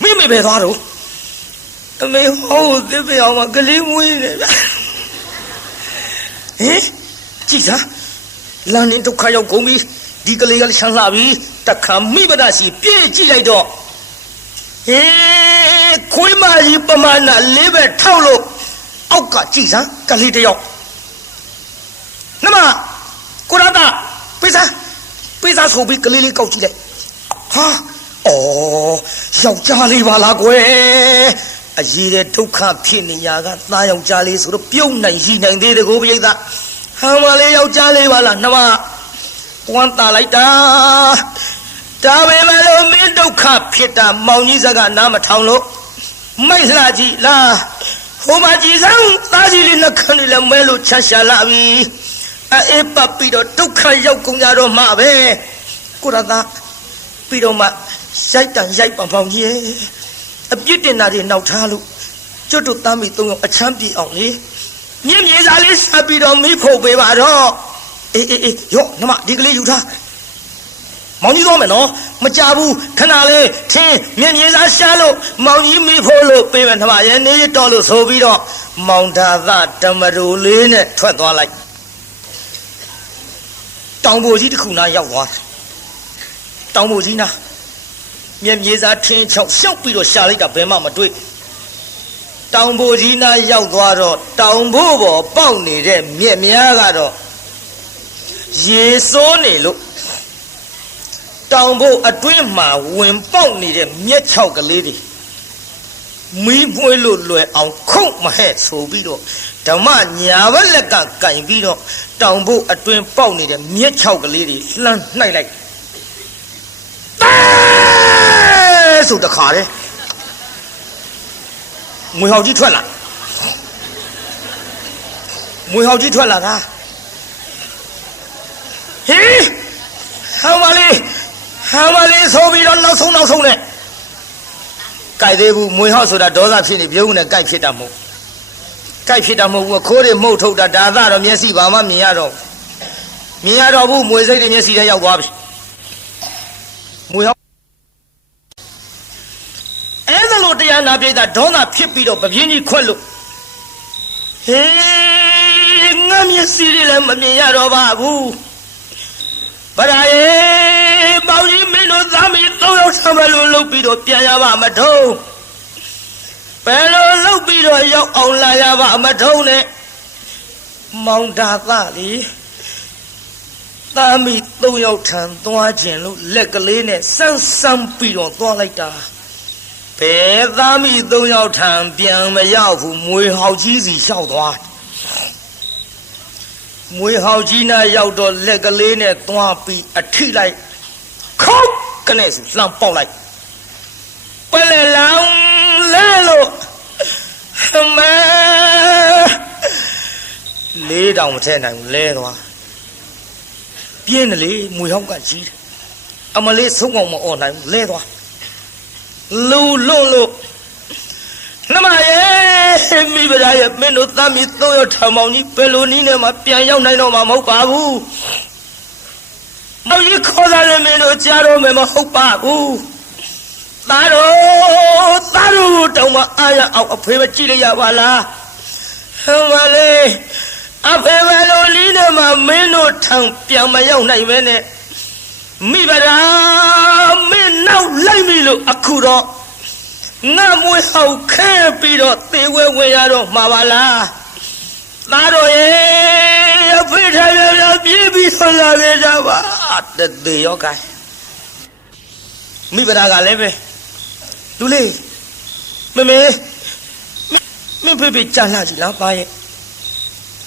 မိမေပဲသွားတော့အမေဟောသစ်ပြောင်းမှာကလေးမွေးနေဗျဟင်ကြည့်စမ်းလမ်းနေဒုက္ခရောက်ကုန်ပြီဒီကလေးကလည်းချမ်းလာပြီတခါမိဘဒစီပြေးကြည့်လိုက်တော့ဟေးခွေးမကြီးပမာဏလေးပဲထောက်လို့အောက်ကကြည်စမ်းကလေးတယောက်နမကိုရတာပိစာဆိုပြီးကလေးလေးကောက်ကြည့်လိုက်ဟာအော်ယောက်ျားလေးပါလားကွယ်အရေးတဲ့ဒုက္ခဖြစ်နေရကသားယောက်ျားလေးဆိုတော့ပြုံးနိုင်ရှိနိုင်သေးတယ်ကိုပိဿဟမ်မလေးယောက်ျားလေးပါလားနမဝမ်းတာလိုက်တာဒါပဲမလို့မင်းဒုက္ခဖြစ်တာမောင်ကြီးစကားနားမထောင်လို့မိတ်လှကြီးလားဟိုမှာကြည်စမ်းသားကြီးလေးနှခမ်းလေးလည်းမဲလို့ချမ်းရှာလာပြီအေးပတ်ပြီးတော့ဒုက္ခရောက်ကုန်ကြတော့မှပဲကိုရသားပြီးတော့မှရိုက်တန်ရိုက်ပံပေါင်းကြီးအပြစ်တင်တာတွေနောက်ထားလို့ကျွတ်တို့သားမိ၃ယောက်အချမ်းပြေအောင်လေမြင့်မြေစာလေးဆက်ပြီးတော့မိဖို့ပေးပါတော့အေးရော့နမဒီကလေးယူထားမောင်ကြီးသွားမယ်နော်မကြဘူးခဏလေးထင်းမြင်မြေစားရှားလို့မောင်ကြီးမိဖို့လို့ပေးမယ်နှမရဲ့နေတော်လို့ဆိုပြီးတော့မောင်သာသဓမ္မရူလေးနဲ့ထွက်သွားလိုက်တောင်ပေါ်ကြီးတစ်ခုနာရောက်သွားတောင်ပေါ်ကြီးနာ မျက်မြေစာထင်းချောက်ရှောက်ပြီးတော့ရှာလိုက်တာဘယ်မှမတွေ့တောင်ဘိုကြီးနားရောက်သွားတော့တောင်ဘိုးပေါ်ပေါက်နေတဲ့မြက်များကတော့ရေစိုးနေလို့တောင်ဘိုးအတွင်းမှာဝင်ပေါက်နေတဲ့မြက်ချောက်ကလေးတွေမီးပွေးလို့လွယ်အောင်ခုတ်မဟဲ့ဆိုပြီးတော့ဓမ္မညာဘက်လက်ကကင်ပြီးတော့တောင်ဘိုးအတွင်းပေါက်နေတဲ့မြက်ချောက်ကလေးတွေလှမ်းနှိုက်လိုက်ဆိုတခါလေမွေဟောက်ကြီးထွက်လာမွေဟောက်ကြီးထွက်လာတာဟေးဟောမလေးဆိုပြီးတော့နောက်ဆုံးနဲ့ကြိုက်သေးဘူးမွေဟောက်ဆိုတာဒေါသဖြစ်နေပြုံးနဲ့ကြိုက်ဖြစ်တာမဟုတ်ဘူးခိုးတွေမှုတ်ထုတ်တာဒါကတော့မျက်စိဘာမှမြင်ရတော့ဘူးမွေစိတ်တွေမျက်စိထဲရောက်သွားပြီမွေဟောက်အဲ့ဒါလို့တရားနာပြိတ္တာဒေါသဖြစ်ပြီးတော့ပပြင်းကြီးခွက်လို့ဟေးငါမျက်စိတွေလည်းမမြင်ရတော့ပါဘူးဗရာယေပေါင်းကြီးမင်းတို့သားမီး၃ယောက်ဆံမလို့လှုပ်ပြီးတော့ပြန်ရပါမထုံးဘယ်လိုလှုပ်ပြီးတော့ရောက်အောင်လာရပါမထုံးနဲ့မောင်တာသလေသားမီး၃ယောက်ထံသွားခြင်းလို့လက်ကလေးနဲ့စမ်းပြီးတော့သွားလိုက်တာဘယ်သားမီး၃ယောက်ထံပြန်မရောက်ဘူးမွေဟောက်ကြီးစီလျှောက်သွားမွေဟောက်ကြီးနာရောက်တော့လက်ကလေးနဲ့သွားပြီးအထိလိုက်ခေါက်ကနေဆိုလှမ်းပေါက်လိုက်ပလဲလောင်လဲလို့မဲလေးတောင်မထဲနိုင်ဘူးလဲသွားပြင်းတယ်လေမွေဟောက်ကကြီးတယ်အမလေးဆုံးအောင်မអော်နိုင်ဘူးလဲသွားလူလွတ်လို့နမရဲ့မိဗရာရဲ့မင်းတို့သားမီး၃ယောက်ထံမောင်ကြီးဘယ်လိုနည်းနဲ့မှပြန်ရောက်နိုင်တော့မှာမဟုတ်ပါဘူးမောင်ကြီးခေါ်တာလည်းမင်းတို့ကြားတော့မယ်မဟုတ်ပါဘူးသားတို့တောင်မအားရအောင်အဖေပဲကြည့်လိုက်ရပါလားဟမ်မလေးအဖေပဲလိုနည်းနဲ့မှမင်းတို့ထံပြန်မရောက်နိုင်ပဲနဲ့မိဗရာမင်းနောက်လိုက်ပြီလို့အခုတော့ငါမွေးဟောက်ခဲပြီးတော့သေဝဲဝင်ရတော့မှာပါလားသားတော်ရဲ့အဖေထားရပြေးပြီးတော့လာခဲ့ကြပါတသေးရောကိုင်းမိဗရာကလည်းပဲလူလေးမမေမင်းဖေကြာလာကြလားပါရဲ့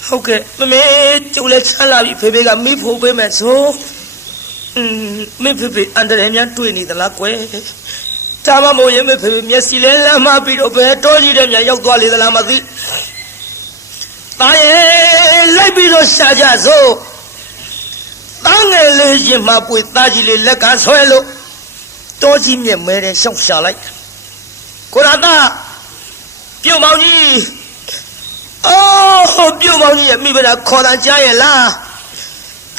ဟုတ်ကဲ့မမေကျုပ်လည်းချမ်းလာပြီဖေကမိဖို့ပေးမယ်ဆိုမင်းဖေအန်တရယ်များတွေ့နေသလားကွယ်ဒါမှမဟုတ်ရင်မဖေမျက်စိလဲလမ်းမပြီးတော့ဘယ်တော်ကြီးတဲ့များရောက်သွားလေသလားမသိသားရဲ့လိုက်ပြီးတော့ရှာကြစို့သားငယ်လေးရင်မှပွေသားကြီးလေးလက်ကဆွဲလို့တော်ကြီးမြက်မဲတဲ့ရှောက်ရှာလိုက်ကိုရတာပြုတ်မောင်ကြီးအော်ပြုတ်မောင်ကြီးရဲ့မိဘတာခေါ်တာကြားရဲ့လား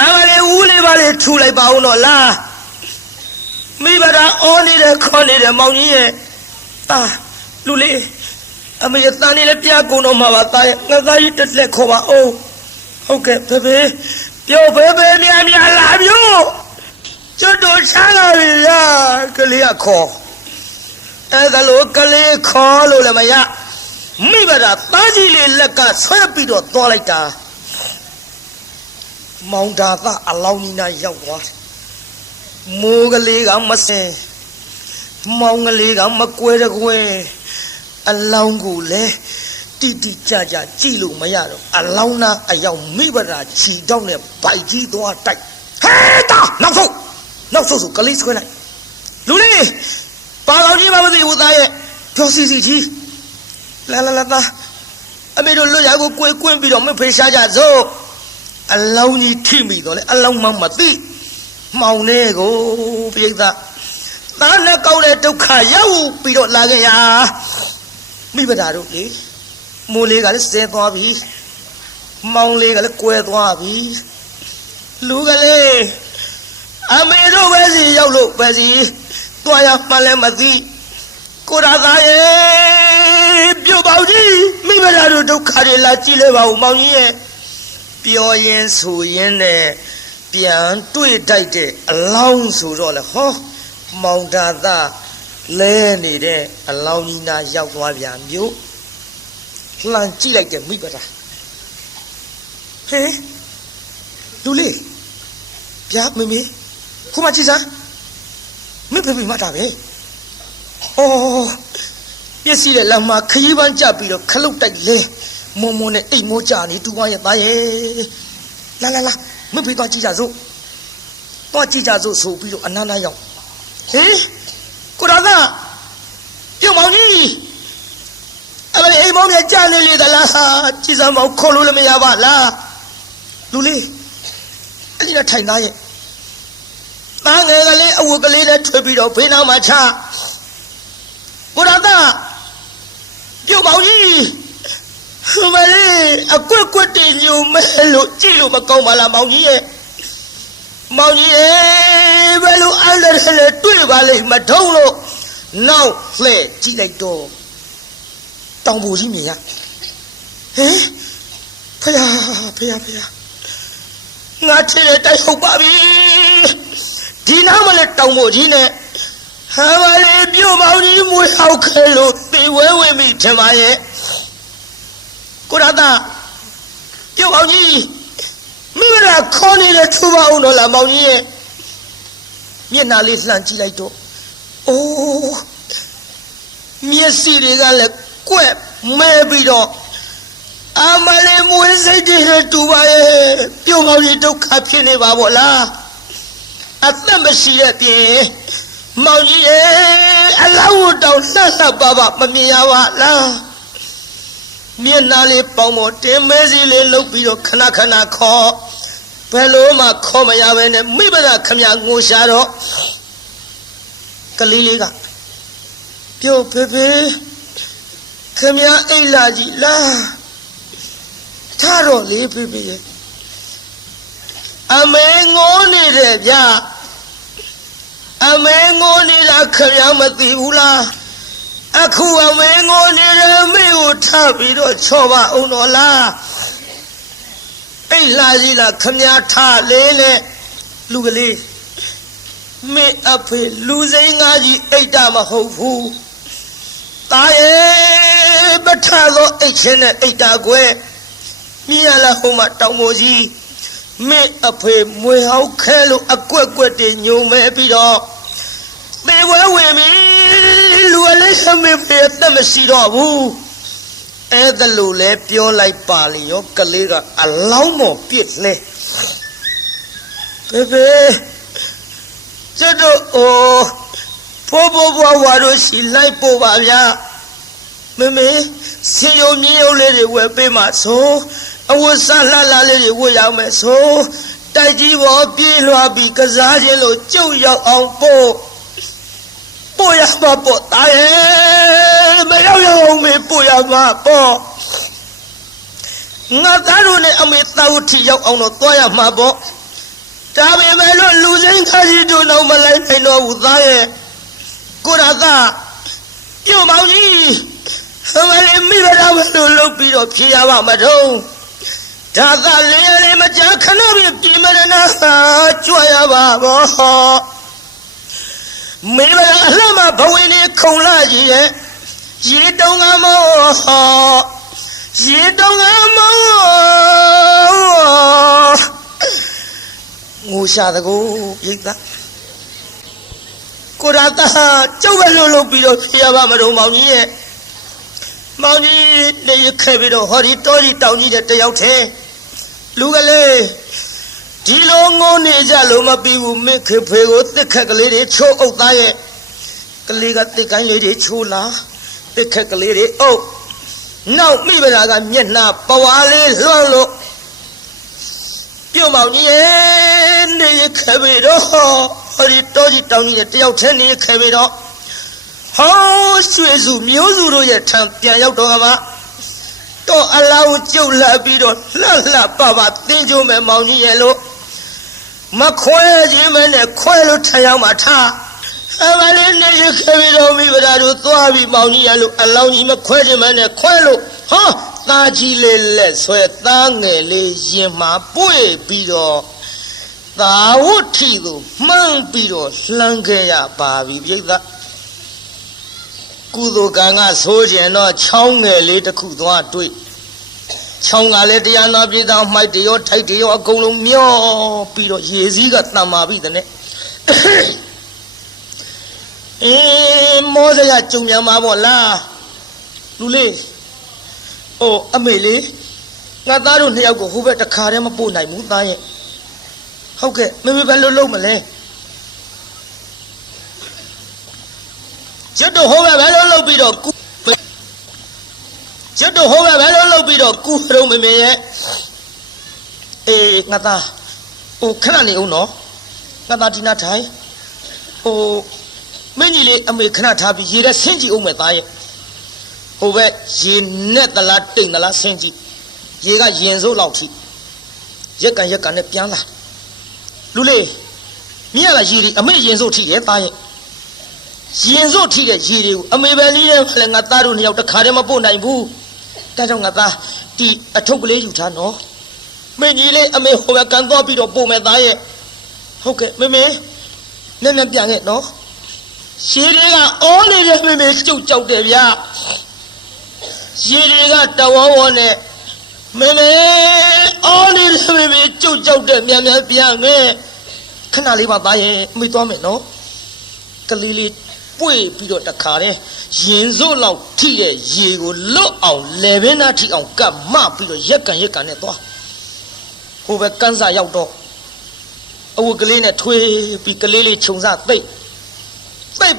အမလေးဦးလေးပါလေးထူလိုက်ပါဦးတော့လားမိဘတာအော်နေတယ်ခေါ်နေတယ်မောင်ကြီးရဲ့တာလူလေးအမေတန်နေလည်းပြကုန်တော့မှာပါတာရဲ့ငါသားကြီးတက်လက်ခေါ်ပါအောင်ဟုတ်ကဲ့ဖေပြောဖေများလာပြောကျွတ်တို့ချမ်းလာပြီလားကလေးကခေါ်အဲ့ဒါလို့ကလေးခေါ်လို့လည်းမရမိဘတာသားကြီးလေးလက်ကဆွဲပြီးတော့သွားလိုက်တာမောင်တာကအလောင်းကြီးနာရောက်သွားတယ်မိုးကလေးကမစင်မောင်ကလေးကမကွဲတကွဲအလောင်းကိုလည်းတိကြကြည့်လို့မရတော့အလောင်းနာအရောက်မိဘတာခြီတောင်းနဲ့ဗိုက်ကြီးသွားတိုက်ဟဲတာနောက်ဆုံးကလေးဆွဲလိုက်လူလေးပါကောင်ကြီးမသိဘူးသားရဲ့ပြောစီကြီးလာသားအမေတို့လွတ်ရကိုကွင်းပြီးတော့မဖေးရှားကြစို့အလောင်းကြီးထိမိတော့လေအလောင်းမှမသိမှောင်နေကိုပြိဿသားနဲ့ကောက်တဲ့ဒုက္ခရောက်ပြီးတော့လာခဲ့ရမိဘတာတို့လေမိုးလေးကလည်းဆဲသွားပြီမောင်လေးကလည်းကွဲသွားပြီလူကလေးအမေတို့ပဲစီရောက်လို့ပဲစီတွားရမှလည်းမသိကိုရာသားရဲ့ပြုတ်ပေါကြီးမိဘတာတို့ဒုက္ခတွေလာကြည့်လဲပါဦးမောင်ကြီးရဲ့ပြောရင်ဆိုရင်နဲ့ပြန်တွေ့တိုက်တဲ့အလောင်းဆိုတော့လေဟောမောင်တာသား လဲနေတဲ့အလောင်းကြီးနာရောက်သွားပြန်မျိုးလှန်ကြည့်လိုက်တဲ့မိဘတာဟဲလူလေးဗျာမမေခုမှကြည့်စမ်းမိဖေမတာပဲဩပြည့်စည်တဲ့လမ်းမှာခရီးပန်းကြပြီးတော့ခလုတ်တိုက်လဲမုံမုံနဲ့အိမ်မိုးကြနေတူမရဲ့သားရဲ့လာမိဖေသွားကြည့်ကြစို့သွားကြည့်ကြစို့ဆိုပြီးတော့အနားနာရောက်ဟေးကိုရာကပြုံမောင်ကြီးအဲ့ဒါအိမ်မောင်မြကြနေလေသလားကြည်စမ်းမောင်ခေါ်လို့လည်းမရပါလားလူလေးအဲ့ဒီတော့ထိုင်သားရဲ့သားငယ်ကလေးအဝတ်ကလေးနဲ့ထွေပြီးတော့ဘေးနားမှာချကိုရာကပြုံမောင်ကြီးမလေးအကွက်ကွက်တင်ညုံမဲလို့ကြည့်လို့မကောင်းပါလားမောင်ကြီးရဲ့မောင်ကြီးဘယ်လိုအဲ့ဒါလဲတွေ့ပါလိမ့်မထုံးလို့နောက်လှဲ့ကြည့်လိုက်တော့တောင်ပူကြီးမြင်ရဟင်ဖယားငါထည့်တဲ့တိုက်ဟုတ်ပါပြီဒီနားမလဲတောင်ပူကြီးနဲ့ဟာပါလေပြုံမောင်ကြီးမွေးဟောက်ခဲလို့သေဝဲဝင်ပြီထင်ပါရဲ့ကိုရတာပြုံမောင်ကြီးမိမလားခေါ်နေတဲ့ထူပါအောင်တော့လားမောင်ကြီးရဲ့မျက်နှာလေးလှမ်းကြည့်လိုက်တော့အိုးမျက်စိတွေကလည်းကွက်မဲပြီးတော့အမလေးမွေးစိတ်တွေတူပါရဲ့ပြုံမောင်ကြီးဒုက္ခဖြစ်နေပါဗောလားအသက်မရှိတဲ့ပြင်မောင်ကြီးရဲ့အလောင်းတောင်လှလှပါမမြင်ရပါလားမျက်နှာလေးပေါင်ပေါ်တင်မဲစီလေးလှုပ်ပြီးတော့ခဏခေါ်ဘယ်လိုမှခေါ်မရပဲနဲ့မိဘကခမငိုရှာတော့ကလေးလေးကပြုတ်ဖေခမအိတ်လာကြီးလားထားတော့လေဖေရဲ့အမေငိုနေတယ်ဗျအမေငိုနေတာခမမသိဘူးလားအခုအမေငိုနေတယ်မိကိုထားပြီးတော့ချော့ပါအောင်တော့လားအိတ်လာကြီးလားခမထားလေးနဲ့လူကလေးမေအဖေလူစိမ်းငါကြီးအိတ်တာမဟုတ်ဘူးတာရဲ့ပထသောအိတ်ချင်းနဲ့အိတ်တာကွယ်မြင်ရလားဟိုမှာတောင်မိုးကြီးမေအဖေမွေဟောက်ခဲလို့အကွက်တွေညုံမဲပြီးတော့သေဝဲဝင်ပြီလူအလေးခမေဖေအသက်မရှိတော့ဘူးအဲ့ဒါလို့လဲပြောလိုက်ပါလေရောကလေးကအလောင်းမော်ပြစ်လဲဖေကျတော့ဖိုးဘွားဝါတို့ရှိလိုက်ပို့ပါဗျာမေစီယုံမြင်းရုပ်လေးတွေဝယ်ပေးမှဆိုအဝတ်စားလှလေးတွေဝတ်ရမယ်ဆိုတိုက်ကြီးပေါ်ပြေးလွှားပြီးကစားခြင်းလို့ကြုတ်ရောက်အောင်ပို့ရမှာပေါ့တာရဲ့မရောက်ရအောင်မေပို့ရမှာပေါ့ငါသားတို့နဲ့အမေသားဦးထီရောက်အောင်တော့သွားရမှာပေါ့ဒါပေမဲ့လို့လူစိမ်းခါကြီးတို့တော့မလိုက်နိုင်တော့ဘူးသားရဲ့ကိုရသာပြုံမောင်ကြီးအမလေးမိဘတော်ဘယ်လိုလုပ်ပြီးတော့ဖြေရပါမတော့ဒါသာလေးမကြခဏပြင်မရနာကြွရပါဘောမိဘအလှမဘဝင်နေခုံလာကြီးရဲ့ရေတုံးကမောငိုရှာတကူရိတ်သားကိုရတာကျုပ်ပဲလို့ပြီးတော့ဖြေရပါမတော့မောင်ကြီးရဲ့မောင်ကြီးနေရခဲ့ပြီးတော့ဟောဒီတောကြီးတောင်ကြီးတဲ့တယောက်ထဲလူကလေးဒီလိုငိုနေကြလို့မပြီးဘူးမိခေဖေကိုတစ်ခက်ကလေးတွေချိုးအုပ်သားရဲ့ကလေးကတစ်ကိုင်းလေးတွေချိုးလာတစ်ခက်ကလေးတွေအုပ်နောက်မိဗလာကမျက်နှာပဝါလေးလွှမ်းလို့ပြုံမောင်ကြီးရဲ့နေရခဲ့ပြီးတော့ဟောဒီတောကြီးတောင်ကြီးတဲ့တယောက်ထဲနေခဲ့ပြီးတော့ဟောရွှေစုမျိုးစုတို့ရဲ့ထံပြန်ရောက်တော့ကမှတော့အလောင်းကျုပ်လာပြီးတော့လှပသင်ကြုံမဲ့မောင်ကြီးရဲ့လို့မခွဲခြင်းမဲနဲ့ခွဲလို့ထရောက်မှထားအမလေးနေရခဲ့ပြီးတော့မိဗလာတို့သွားပြီးမောင်ကြီးရဲ့လို့အလောင်းကြီးမခွဲခြင်းမဲနဲ့ခွဲလို့ဟောသားကြီးလေးလက်ဆွဲသားငယ်လေးရင်မှာပွေပြီးတော့သာဝတ်ထီသူမှန်းပြီးတော့လှမ်းခဲ့ရပါပြီပြိဿ ကုသိုလ်ကံကဆိုကျင်တော့ချောင်းငယ်လေးတစ်ခုသွားတွေ့ချောင်းကလည်းတရားနာပြည်သားမိုက်တရောထိုက်တရောအကုန်လုံးမျောပြီးတော့ရေစည်းကတန်မာပြီတဲ့မောစရကြုံမြန်မှာပေါ့လားလူလေးအိုးအမေလေးငါသားတို့နှစ်ယောက်ကိုဟိုဘက်တခါတည်းမပို့နိုင်ဘူးသားရဲ့ဟုတ်ကဲ့မမေဘယ်လိုလုပ်မလဲကျွတ်တို့ဟိုဘက်ဘယ်လိုလုပ်ပြီးတော့ကျွတ်တို့ဟိုဘက်ဘယ်လိုလုပ်ပြီးတော့ကူရုံမမေရဲ့အေးငါသားဟိုခဏနေအောင်နော်ငါသားဒီနာထိုင်ဟိုမင်းကြီးလေးအမေခဏထားပြီးရေထဲဆင်းကြည့်အောင်မယ်သားရဲ့ဟိုဘက်ရေနဲ့သလားတိမ်သလားဆင်းကြည့်ရေကရင်စိုးလောက်ထိရက်ကန်နဲ့ပြန်လာလူလေးမြင်ရလားရေဒီအမေရင်စိုးထိတယ်သားရဲ့ရင်စိုးထိတဲ့ရေတွေကိုအမေပဲလေးနဲ့လည်းငါသားတို့နှစ်ယောက်တခါတည်းမပို့နိုင်ဘူးဒါကြောင့်ငါသားဒီအထုပ်ကလေးယူထားနော်မင်းကြီးလေးအမေဟိုဘက်ကန်သွားပြီးတော့ပို့မယ်သားရဲ့ဟုတ်ကဲ့မေနဲ့ပြန်ခဲ့နော်ရေတွေကအောနေတဲ့မေကျုပ်ကြောက်တယ်ဗျာရေတွေကတဝဝနဲ့မေအောနေတဲ့မေကျုပ်ကြောက်တယ်မြန်ပြန်ခဲ့ခဏလေးပါသားရဲ့မေသွားမယ်နော်ကလေးလေးပွေပြီးတော့တခါတည်းရင်စို့လောက်ထိတဲ့ရေကိုလွတ်အောင်လေဘင်းသားထိအောင်ကပ်မပြီးတော့ရက်ကန်နဲ့သွားဟိုဘက်ကန်းစာရောက်တော့အဝတ်ကလေးနဲ့ထွေးပြီးကလေးလေးခြုံစသိပ်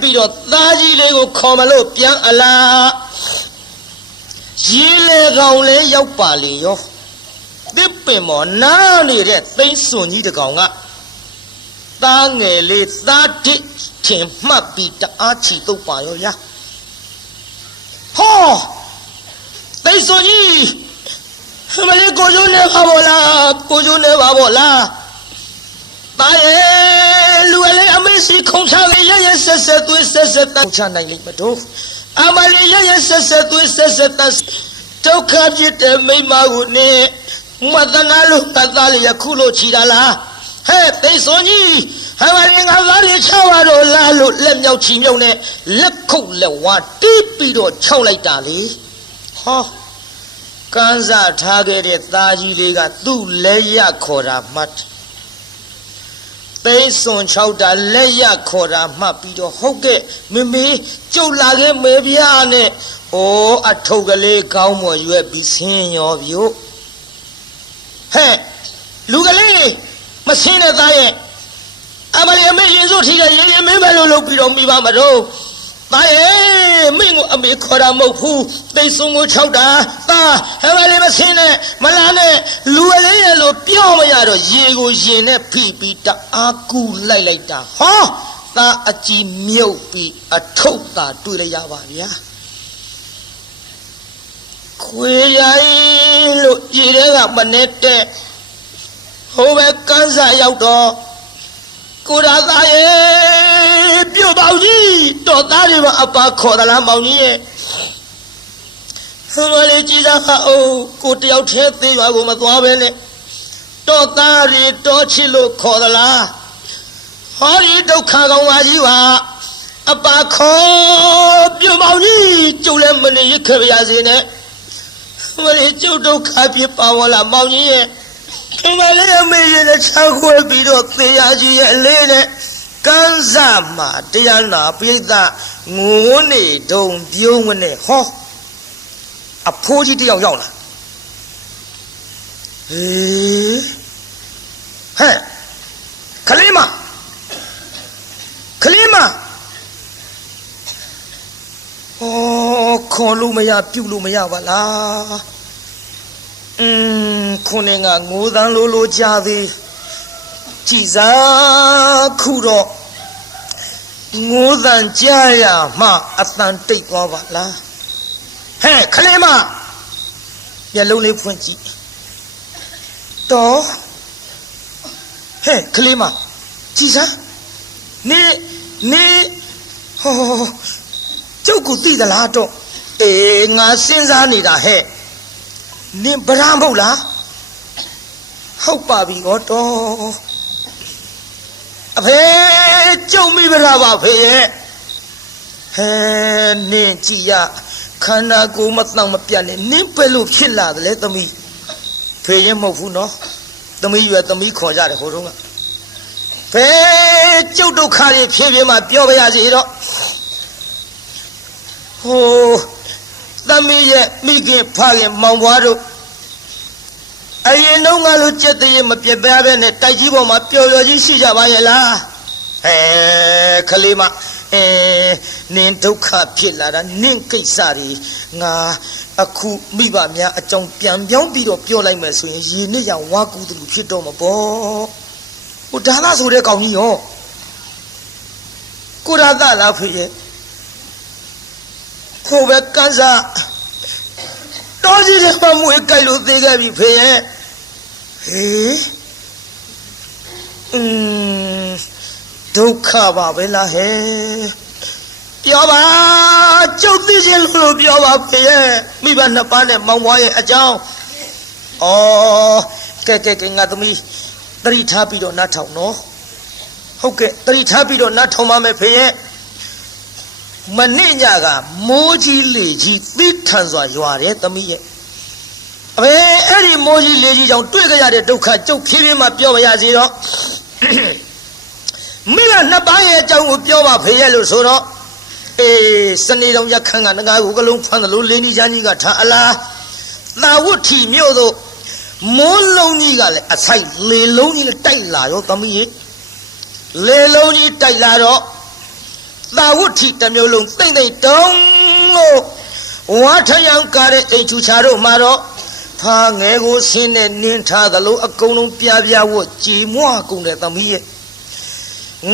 ပြီးတော့သားကြီးလေးကိုခေါ်မလို့ပြန်အလားရေလေကောင်လေးရောက်ပါလေရောတစ်ပင်မော်နားနေတဲ့သိန်းစွန်ကြီးတကောင်ကသားငယ်လေးသားတစ်ထင်မှတ်ပြီးတအားချီတုပ်ပါရောရဟောသိန်းစွန်ကြီးမလေးကိုကျိုးနေပါဘောလားတာရဲ့လူအလေးအမေစီခုံချလေးရဆက်သွေးဆက်တန်းချနိုင်လိမ့်မတော့အမလေးရဆက်သွေးဆက်တန်းဒုက္ခဖြစ်တဲ့မိမကိုနေမတနာလို့တသားလေးရခုလို့ချီတာလားဟဲ့သိစွန်ကြီးဟမလေးငါသားလေးချပါတော့လားလို့လက်မြောက်ချီမြုံနဲ့လက်ခုတ်လက်ဝါတီးပြီးတော့ခြောက်လိုက်တာလေဟောကန်းစားထားခဲ့တဲ့သားကြီးလေးကသူ့လက်ရခေါ်တာမှတ်သိစွန်6တာလက်ရခေါ်တာမှတ်ပြီးတော့ဟုတ်ကဲ့မေကျုပ်လာခဲ့မေဗျာနဲ့ဩအထုပ်ကလေးကောင်းမော်ရွက်ပြီးဆင်းရောပြို့ဟဲ့လူကလေးမဆင်းတဲ့သားရဲ့အမလေးအမေရင်စိုးထိကရေမင်းပဲလို့လုပ်ပြီးတော့မိပါမတော့သားရဲ့မင်းကိုအမေခေါ်တာမဟုတ်ဘူးသိစွန်ကို6တာသားဟဲ့မလေးမဆင်းနဲ့မလာနဲ့လူကလေးရဲ့လို့ပြောမရတော့ရေကိုရင်နဲ့ဖိပြီးတအားကူလိုက်တာဟောသားအကြည်မြုပ်ပြီးအထုပ်သာတွေ့လိုက်ရပါဗျာခွေရိုင်းလို့ရေထဲကမနေတဲ့ဟိုဘက်ကန်းစာရောက်တော့ကိုရာသားရဲ့ပြုတ်ပေါကြီးတော်သားတွေမှာအပါခေါ်သလားမောင်ကြီးရဲ့ဟိုမလေးကြည်စားဟာအိုးကိုတယောက်တည်းသေးရွာကိုမသွားပဲနဲ့တော်သားတွေတော်ချစ်လို့ခေါ်သလားဟောဒီဒုက္ခကောင်ပါကြီးပါအပါခေါ်ပြုတ်ပေါကြီးကျုပ်လည်းမနေရခဲ့ပါစေနဲ့မလေးကျုပ်ဒုက္ခဖြစ်ပါဝလားမောင်ကြီးရဲ့မလေးအမေရဲ့ချောက်ခွဲပြီးတော့သေရကြီးရဲ့လေးနဲ့ကန်းစားမှာတရားနာပိဋကငိုးနေတုံပြုံးမနဲ့ဟောအဖိုးကြီးတယောက်ရောက်လာဟေးဟဲ့ခလေးမဩခေါ်လို့မရပြုတ်လို့မရပါလားခုနေကငိုးသန်းလိုကြသေးကြည်စားခုတော့ငိုးသန်းကြရမှအတန်တိတ်သွားပါလားဟဲ့ခလေးမမျက်လုံးလေးဖွင့်ကြည့်တော့ဟဲ့ခလေးမကြည်စားနေဟောကျုပ်ကိုသိသလားတော့အေးငါစဉ်းစားနေတာဟဲ့နင်ဗရမ်းမဟုတ်လားဟုတ်ပါပြီတော့အဖေကျုံမိဗရပါဖေရဲ့ နင်းကြည်ရခန္ဓာကိုယ်မတောင့်မပြတ်နဲ့နင်းပဲလို့ဖြစ်လာတယ်လေသမီးဖေရင်မဟုတ်ဘူးနော်သမီးရွယ်သမီးခေါ်ကြတယ်ဟိုတုန်းကဘယ်ကျုပ်ဒုက္ခတွေဖြစ်ဖြစ်မှပြောပါရစေတော့ဟိုသမီးရဲ့မိခင်ဖခင်မောင်ဘွားတို့အရင်တုန်းကလို့ကြက်တည်းမပြတ်ပဲနဲ့တိုက်ကြီးပေါ်မှာပျော်ပျော်ကြီးရှိကြပါရဲ့လားခလေးမနင်းဒုက္ခဖြစ်လာတာနင်းကိစ္စတွေငါအခုမိဘများအကြောင်းပြန်ပြောင်းပြီးတော့ပြောလိုက်မယ်ဆိုရင်ရေနစ်ရောင်ဝါကူတူဖြစ်တော့မှာပေါ့ဟိုဒါသာဆိုတဲ့ကောင်ကြီးရောကိုရသလားဖေရဲ့ကိုပဲကန်းစားတော်ကြီးတဲ့မမွေးကြိုက်လို့သေးခဲ့ပြီဖေရဲ့ဒုက္ခပါပဲလားဟဲ့ပြောပါကျုပ်သိချင်းလို့ပြောပါဖေရဲ့မိဘနှစ်ပါးနဲ့မောင်ဘွားရဲ့အကြောင်းကဲငါသမီးတတိထားပြီးတော့နားထောင်နော်ဟုတ်ကဲ့တတိထားပြီးတော့နားထောင်ပါမယ်ဖေရဲ့မနေ့ညကမိုးကြီးလေကြီးသိထန်စွာရွာတယ်သမီးရဲ့အဲ့ဒီမိုးကြီးလေကြီးကြောင့်တွေ့ကြရတဲ့ဒုက္ခကျုပ်ဖြည်းဖြည်းမှပြောပါရစေတော့မိဘနှစ်ပါးရဲ့အကြောင်းကိုပြောပါဖေရဲ့လို့ဆိုတော့စနေတော်ရခန်းကငါးကိုကလုံးဖမ်းတယ်လို့လင်းကြီးချမ်းကြီးကထားအလားသာဝတ်ထီမြို့တို့မိုးလုံးကြီးကလည်းအဆိုင်လေလုံးကြီးလည်းတိုက်လာရောသမီးရဲ့လေလုံးကြီးတိုက်လာတော့သာဝတ်ထီတစ်မျိုးလုံးတိမ့်တိမ့်တုံးလို့ဝါထယံကားတဲ့အိမ်ချူချာတို့မှာတော့ဖာငယ်ကိုဆင်းနဲ့နင်းထားသလိုအကုန်လုံးပြပြဝတ်ကြည်မွကုန်တဲ့သမီးရဲ့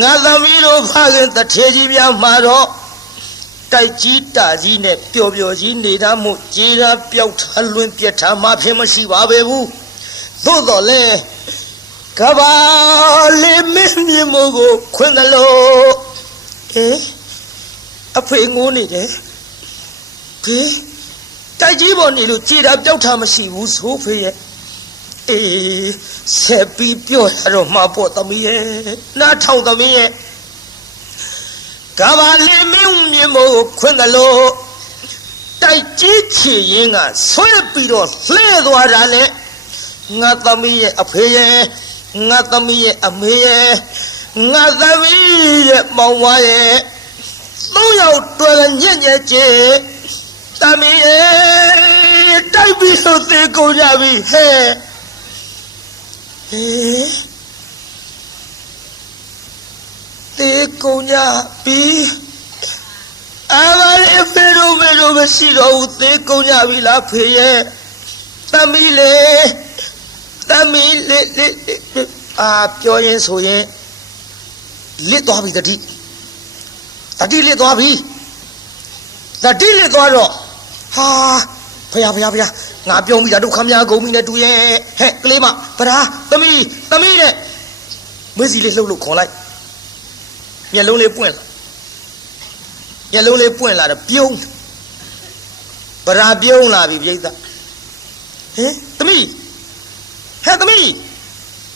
ငါသမီးတို့ဖခင်တထေကြီးများမှာတော့တိုက်ကြီးတာကြီးနဲ့ပျော်ပျော်ကြီးနေတာမို့ကြေးတာပျောက်ထားလွင်ပြက်ထားမှဖြစ်မရှိပါပဲဘူးသို့တော်လဲကဘာလေးမင်းမြေမို့ကိုခွင်တယ်လို့အဖေငိုးနေတယ်တိုက်ကြီးပေါ်နေလို့ကြေးတာပျောက်ထားမရှိဘူးဆိုဖေရဲ့ဆက်ပြီးပြောရတော့မှာပေါ့သမီးရဲ့နားထောင်သမီးရဲ့ကဘာလေးမင်းမြေမို့ခွင်တယ်လို့တိုက်ကြီးချီရင်ကဆွဲပြီးတော့လှဲသွားတာလေငါသမီးရဲ့အဖေရဲ့ငါသမီးရဲ့အမေရဲ့ငါသမီးရဲ့မောင်ဝါရဲ့သုံးယောက်တွေ့ညက်ညက်ချေသမီးရဲ့တိုက်ပြီးတော့သေကုန်ကြပြီဟဲ့သေကုန်ကြပြီအားလည်းဖေတို့မရှိတော့ဘူးသေကုန်ကြပြီလားဖေရဲ့သမီးလေးပြောရင်ဆိုရင်လစ်သွားပြီတတိလစ်သွားပြီတတိလစ်သွားတော့ဟာဖယားငါပြောမိတာဒုက္ခများကုန်ပြီနဲ့တူရဲ့ဟဲ့ကလေးမဗရာသမီးနဲ့မွေးစီလေးလှုပ်လို့ခေါ်လိုက်မျက်လုံးလေးပွင့်လာတော့ပြုံးဗရာပြုံးလာပြီပြိဿသမီး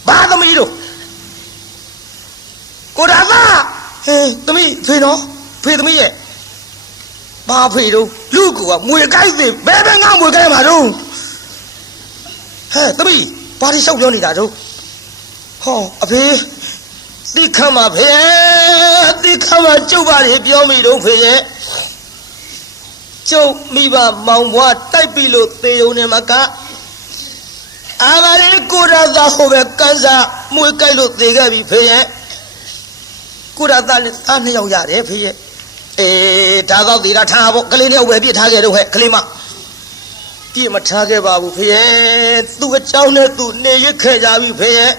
ဘာသမီးတို့ကိုဒါသာသမီးဖေနော်ဖေသမီးရဲ့ဘာဖေတို့လူကမွေကိုက်သေးဘယ်ငါမွေကိုက်မှာတော့သမီးဘာတွေလျှောက်ပြောနေတာတို့ဟောအဖေတိခမ်းမှာဖေကျုပ်ပါလေပြောမိတော့ဖေရဲ့ကျုပ်မိဘမောင်ဘွားတိုက်ပြီလို့သေုံနေမှာကအာမလေးကိုရသာဟိုပဲကန်းစားမွေကိုက်လို့သေခဲ့ပြီဖေရဲ့ကိုရသာနဲ့သားနှစ်ယောက်ရတယ်ဖေရဲ့ဒါတော့သေတာထားဖို့ကလေးနှစ်ယောက်ပဲပြစ်ထားခဲ့တော့ဟဲ့ကလေးမပြစ်မထားခဲ့ပါဘူးဖေရဲ့သူ့အကြောင်းနဲ့သူနေရခဲ့ကြပြီဖေရဲ့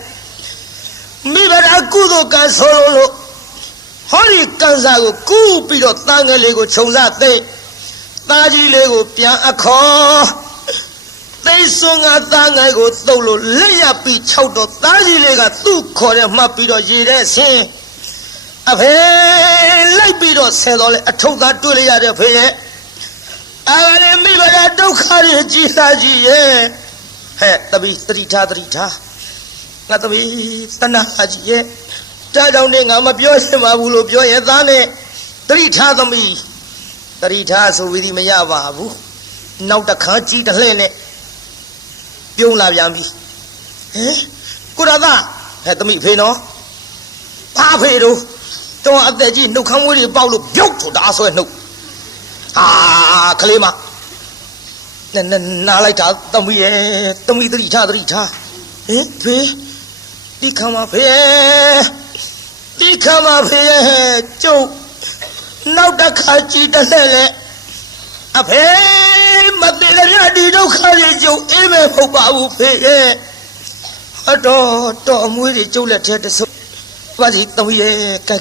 မိဘရာကုသိုလ်ကံဆိုလို့ဟောဒီကံစားကိုကူးပြီးတော့တန်ငယ်လေးကိုခြုံစားသိသားကြီးလေးကိုပြန်အခေါ်သိစွန်ကသားငယ်ကိုတုပ်လို့လက်ရပြီး၆တော့သားကြီးလေးကသူ့ခေါ်တဲ့မှတ်ပြီးတော့ရေတဲ့ဆင်းအဖေလိုက်ပြီးတော့ဆဲတော့လေအထုပ်သားတွေ့လိုက်ရတဲ့ဖေရဲ့အားလည်းမိဘရာဒုက္ခတွေကြီးသားကြီးရဲ့ဟဲ့တပီသတိထားငါသမီးတဏှာကြီးရဲ့တားကြောင့်နဲ့ငါမပြောရှင်ပါဘူးလို့ပြောရဲ့သားနဲ့တတိထားသမီး တရိထားဆိုဝီဒီမရပါဘူးနောက်တစ်ခါကြီးတစ်လှည့်နဲ့ပြုံးလာပြန်ပြီဟင်ကိုရသားဟဲ့သမီးဖေနော်ဘာဖေတို့တော့အသက်ကြီးနှုတ်ခမ်းမွေးတွေပေါက်လို့ပြုတ်ထတာဆွဲနှုတ်ဟာကလေးမနားလိုက်တာသမီးရဲ့သမီးတရိထားဟင်ဖေဒီခမ်းမဖေဒီခမ်းမဖေကျုပ်နောက်တစ်ခါကြည့်တဲ့လေအဖေမသေးလည်းပြဒီဒုက္ခတွေကျုပ်အေးမဲ့မဟုတ်ပါဘူးဖေရဲ့အတော်မွေးတွေကျုပ်လက်ထဲတဆုပ်ပါစီသမီးရဲ့ကဲ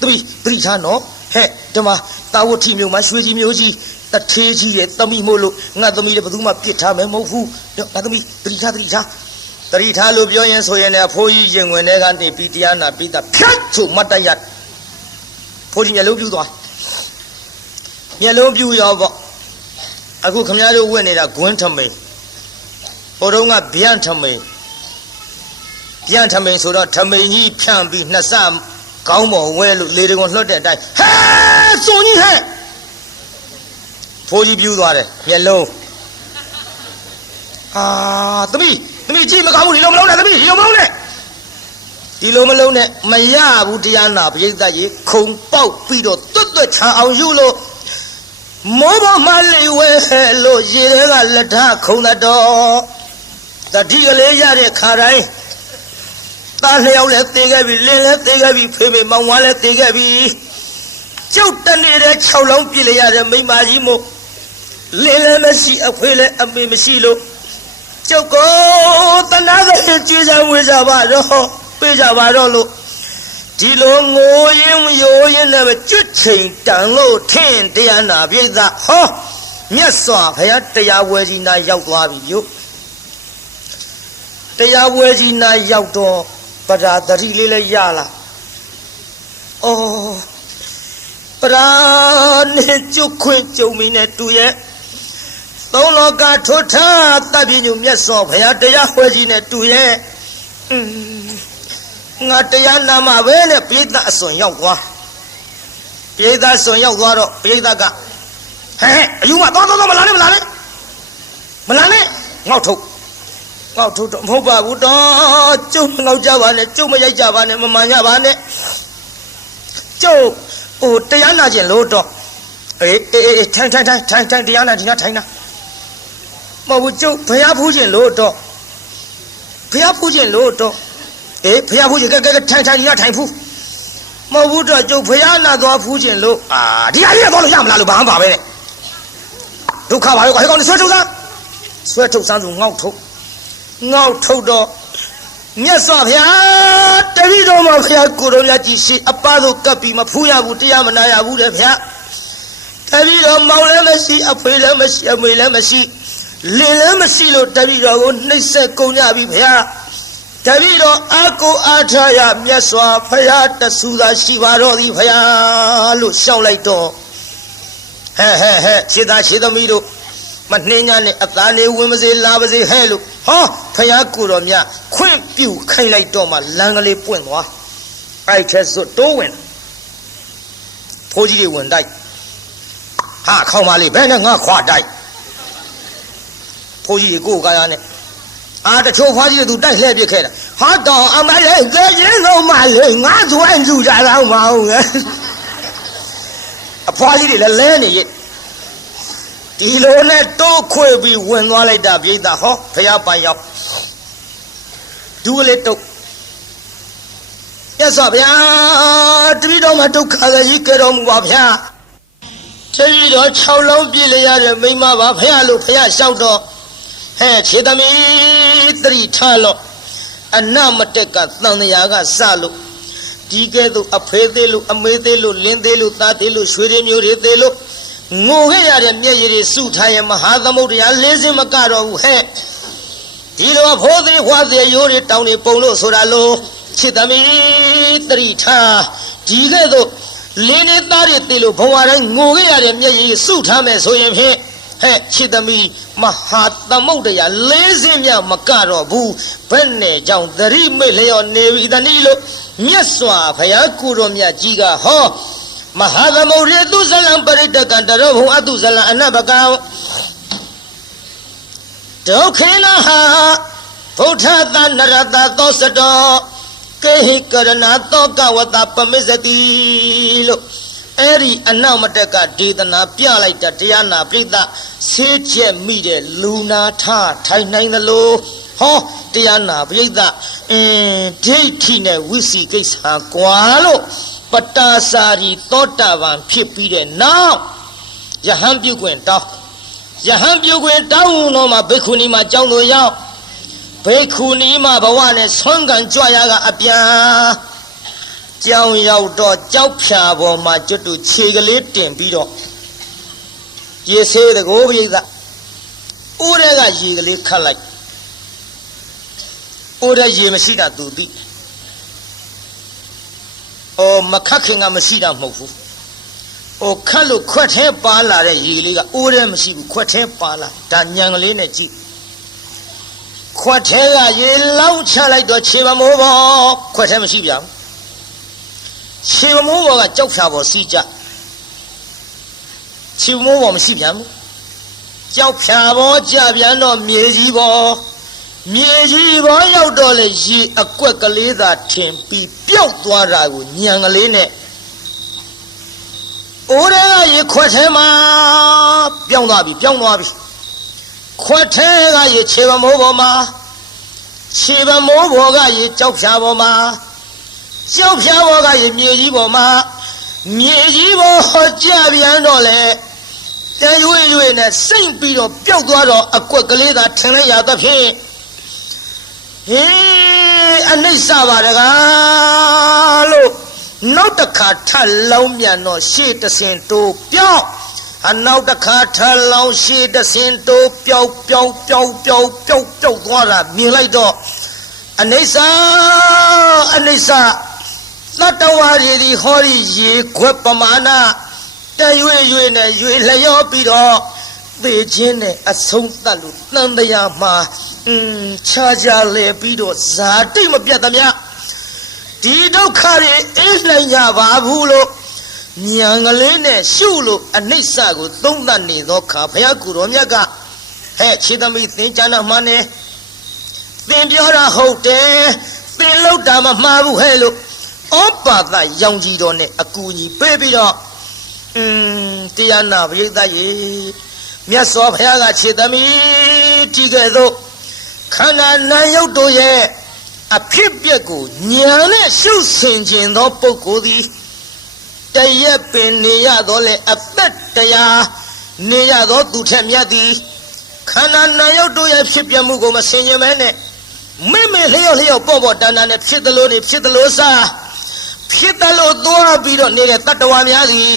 သမီးတရိထားနော်ဟဲ့ဒီမှာတာဝတိမျိုးမှာရွှေကြီးမျိုးကြီးတထေးကြီးရဲ့သမီးမို့လို့ငါသမီးလည်းဘယ်သူမှပြစ်ထားမယ်မဟုတ်ဘူးငါသမီးတရိထားလို့ပြောရင်ဆိုရင်လည်းအဖိုးကြီးရင်ဝင်တဲ့ကနေပြီးတရားနာပြီးတာဖြတ်ဆိုမတ်တရဖိုးကြီးမျက်လုံးပြူသွားမျက်လုံးပြူရောပေါ့အခုခမည်းတော်ဝင်နေတာဂွန်းထမိန်ဟိုတုန်းကဗျံထမိန်ဆိုတော့ထမိန်ကြီးဖြန့်ပြီးနှစ်ဆကောင်းပေါ်ဝဲလို့လေတကွန်လွှတ်တဲ့အတိုင်းဟဲစုံကြီးဟဲ့ဖိုးကြီးပြူသွားတယ်မျက်လုံးသမီးကြည့်မကောင်းဘူးဒီလိုမလုံးနဲ့သမီးဒီလိုမလုံးနဲ့မရဘူးတရားနာပရိသတ်ကြီးခုံပေါက်ပြီးတော့တွတ်ချာအောင်ယူလို့မောဘမလေးဝဲလို့ရေတွေကလက်ထခုံတော့တတိကလေးရတဲ့ခါတိုင်းသားလျောက်လည်းသေခဲ့ပြီလင်းလည်းသေခဲ့ပြီဖေဖေမောင်ဝါလည်းသေခဲ့ပြီကျုပ်တနေတဲ့6လုံးပြည့်လိုက်ရတဲ့မိမကြီးမို့လင်းလည်းမရှိအဖေလည်းအမေမရှိလို့ကျုပ်ကိုတနာတဲ့ကြည်စံဝေးကြပါတော့ပေးကြပါတော့လို့ဒီလိုငိုရင်ရိုးရင်နဲ့ကျွတ်ချိန်တန်လို့ထင်တရားနာပြိဿဟောမြတ်စွာဘုရားတရားဝဲကြီးနာရောက်သွားပြီယုတရားဝဲကြီးနာရောက်တော့ပဓာတတိလေးလည်းရလာပဓာနဲ့ကျွတ်ခွင့်ကြုံမိနဲ့တူရဲ့သုံးလောကထွတ်ထားတပ်ပြညုမြတ်စွာဘုရားတရားဝဲကြီးနဲ့တူရဲ့ငါတရားနာမှာပဲနဲ့ပိဋကအစွန်ရောက်သွားပိဋအစွန်ရောက်သွားတော့ပိဋကဟဲ့အယူမသွားမလာနဲ့ငေါ့ထုတ်တော့မဟုတ်ပါဘူးတော့ကျုပ်မငေါ့ကြပါနဲ့ကျုပ်မရိုက်ကြပါနဲ့မမှန်ကြပါနဲ့ကျုပ်တရားနာခြင်းလို့တော့အေးထိုင်တရားနာဒီနာထိုင်နာမဟုတ်ဘူးကျုပ်ဘုရားဖူးခြင်းလို့တော့အေးဘုရားဖူးခြင်းကဲထိုင်ဒီနာထိုင်ဖူးမဟုတ်ဘူးတော့ကျုပ်ဘုရားနာသွားဖူးခြင်းလို့ဒီဟာကြီးတော့လို့ရမလားလို့ဘာမှပါပဲနဲ့ဒုက္ခပါရောဟဲ့ကောင်ဆွဲထုတ်စမ်းဆိုငေါ့ထုတ်တော့မြတ်စွာဘုရားတပည့်တော်မှာဘုရားကိုယ်တော်မြတ်ကြီးရှိအပသို့ကပ်ပြီးမဖူးရဘူးတရားမနာရဘူးတဲ့ဗျာတပည့်တော်မောင်လည်းမရှိအဖေလည်းမရှိအမေလည်းမရှိလင်လည်းမရှိလို့တပည့်တော်ကိုနှိပ်စက်ကုန်ကြပြီဗျာတပည့်တော်အာကိုအားထားရမြတ်စွာဘုရားတဆူသာရှိပါတော့သည်ဗျာလို့ရှောက်လိုက်တော့ဟဲ့ခြေသားခြေသမီးတို့မနှင်းညာနဲ့အသားလေးဝင်မစေလာပါစေဟဲ့လို့ဟောဘုရားကိုယ်တော်မြတ်ခွင့်ပြုခိုင်းလိုက်တော့မှလမ်းကလေးပွင့်သွားအဲ့ချက်စွတ်တိုးဝင်ဖိုးကြီးတွေဝင်တိုက်ဟာခေါင်းမလေးဘယ်နဲ့ငါခွာတိုက်ဖိုးကြီးတွေကိုယ်ကားရနဲ့တချို့ဖွားကြီးတွေသူတိုက်လှည့်ပြစ်ခဲ့တာဟာတော့အမလေးကြည်ရင်တော့မလေးငါသွန်းစုကြတော့မအောင်ငယ်အဖွားကြီးတွေလည်းလဲနေရဲ့ဒီလိုနဲ့တိုးခွေပြီးဝင်သွားလိုက်တာပြိဿဟောဘုရားပိုင်ရောက်ဒူးလေးတုတ်မြတ်စွာဘုရားတပည့်တော်မှာဒုက္ခကြီးကြတော်မူပါဗျာတပည့်တော်6လုံးပြည့်လျရတဲ့မိမပါဘုရားလို့ဘုရားလျှောက်တော့ဟဲ့ခြေသမီးသတိထားလို့အနမတက်ကသံဃာကစလို့ဒီကဲ့သို့အဖေသေးလို့အမေသေးလို့လင်းသေးလို့သားသေးလို့ရွှေရင်းမျိုးတွေသေးလို့ငိုခဲ့ရတဲ့မျက်ရည်တွေစုထားရင်မဟာသမုဒ္ဒရာ၄စင်းမကတော့ဘူးဟဲ့ဒီလိုဖိုးသေးဖွားသေးရိုးတွေတောင်းနေပုံလို့ဆိုတာလို့ခြေသမီးသတိထားဒီကဲ့သို့လင်းနေသားတွေသေးလို့ဘဝတိုင်းငိုခဲ့ရတဲ့မျက်ရည်စုထားမယ်ဆိုရင်ဖြင့်ဟဲ့ခြေသမီးမဟာသမုဒ္ဒရာ၄စင်းမြမကတော့ဘူးဘယ်နဲ့ကြောင့်သတိမိတ်လျော်နေပြီတနည်းလို့မြတ်စွာဘုရားကိုယ်တော်မြတ်ကြီးကဟောမ မဟာသမုဒ္ဒေသူဇလံပရိတကံတရောဘုံအတုဇလံအနဘကံဒုက္ခေနဟာဗုဒ္ဓသနရတသောစတောကေဟိကရဏသောကဝတပမစ္စတိလို့အဲ့ဒီအနောက်မတက်ကဒေသနာပြလိုက်တာတရားနာပြိဿဆေးချက်မိတဲ့လူနာထထိုင်နိုင်သလိုဟောတရားနာပြိဿဒိဋ္ဌိနဲ့ဝိစီကိစ္စကွာလို့ပတာစာရီသောတာပန်ဖြစ်ပြီးတဲ့နောက်ယဟန်ပြုခွင့်တောင်းယဟန်ပြုခွင့်တောင်းတော့မှဘိက္ခုနီမှာကြောင်းတော်ရောက်ဘိက္ခုနီမှာဘဝနဲ့ဆွမ်းခံကြွရကအပြန်ကြောင်းရောက်တော့ကြောက်ဖြာပေါ်မှာကျွတ်တူခြေကလေးတင်ပြီးတော့ရေဆေးတကိုးပြိဿဥရဲကရေကလေးခတ်လိုက်ဥရဲရေမရှိတာသူသိမခတ်ခင်ကမရှိတာမဟုတ်ဘူးခတ်လို့ခွက်ထဲပါလာတဲ့ရေလေးကအိုးထဲမရှိဘူးခွက်ထဲပါလာဒါညံကလေးနဲ့ကြည့်ခွက်ထဲကရေလောင်းချလိုက်တော့ခြေမမိုးပေါ်ခွက်ထဲမရှိပြန်ခြေမမိုးပေါ်ကကြောက်ဖြာပေါ်စီးကြခြေမိုးပေါ်မရှိပြန်ဘူးကြောက်ဖြာပေါ်ကြပြန်တော့မြေကြီးပေါ်မြေကြီးပေါ်ရောက်တော့လေရေအကွက်ကလေးသာထင်ပြီးပျောက်သွားတာကိုညံကလေးနဲ့အိုးရဲကရေခွက်ထဲမှာပြောင်းသွားပြီခွက်ထဲကရေခြေပမိုးပေါ်မှာခြေပမိုးပေါ်ကရေကြောက်ဖြာပေါ်မှာကြောက်ဖြာပေါ်ကရေမြေကြီးပေါ်မှာမြေကြီးပေါ်ကြပြန်တော့လေတရွေ့ရွေ့နဲ့စိမ့်ပြီးတော့ပျောက်သွားတော့အကွက်ကလေးသာထင်လိုက်ရသဖြင့်အနိစ္စပါတကားလို့နောက်တစ်ခါထပ်လောင်းမြန်တော့ရှေ့တဆင်တိုးပြောင်းနောက်တစ်ခါထပ်လောင်းရှေ့တဆင်တိုးပြောင်းသွားတာမြင်လိုက်တော့အနိစ္စသတ္တဝါတွေဒီဟောဒီရေခွက်ပမာဏတရွေ့နဲ့ရွေ့လျောပြီးတော့သေခြင်းနဲ့အဆုံးသတ်လို့တန်တရားမှာခြားကြလေပြီးတော့ဇာတိမပြတ်သမျှဒီဒုက္ခတွေအေးနိုင်ကြပါဘူးလို့ဉာဏ်ကလေးနဲ့ရှုလို့အနိစ္စကိုသုံးသပ်နေသောခါဘုရားကိုယ်တော်မြတ်ကဟဲ့ခြေသမီးသင်ကြားနာမှန်းနေသင်ပြောတာဟုတ်တယ်သင်လောက်တာမမှားဘူးဟဲ့လို့ဩပါဒရောင်ကြီးတော်နဲ့အကူကြီးပေးပြီးတော့တရားနာပရိသတ်ရေမြတ်စွာဘုရားကခြေသမီးကြည့်ခဲ့သို့ခန္ဓာနာယုတ်တို့ရဲ့အဖြစ်ပြက်ကိုဉာဏ်နဲ့ရှုဆင်ခြင်းသောပုဂ္ဂိုလ်သည်တရက်ပင်နေရတော့လေအသက်တရားနေရတော့သူထက်မြတ်သည်ခန္ဓာနာယုတ်တို့ရဲ့ဖြစ်ပြမှုကိုမဆင်ခြင်မဲနဲ့မိလျော့ပေါ့တန်တန်နဲ့ဖြစ်သလိုနေဖြစ်သလိုစားဖြစ်သလိုသွားပြီးတော့နေတဲ့တတ္တဝါများသည်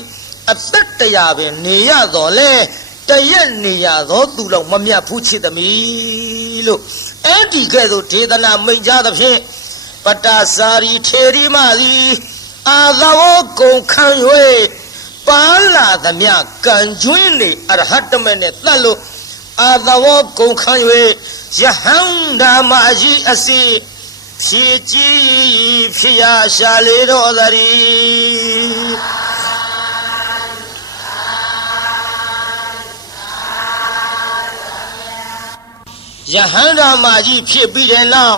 အသက်တရားပင်နေရတော့လေတရက်နေရတော့သူလောက်မမြတ်ဘူးချစ်သမီးလို့အဲ့ဒီကဲ့သို့ဒေသနာမိန့်ကြားသဖြင့်ပတ္တစာရီထေရီမသည်အာသဝကုံခံ၍ပါလာသမျှကံကျွင်းနေအရဟတမေနဲ့သတ်လို့အာသဝကုံခံ၍ယဟန္တာမအကြီးအစီဖြည့်ကြည်ဖြစ်ရရှာလေတော်သတည်းယဟန္တာမကြီးဖြစ်ပြီးတဲ့နောက်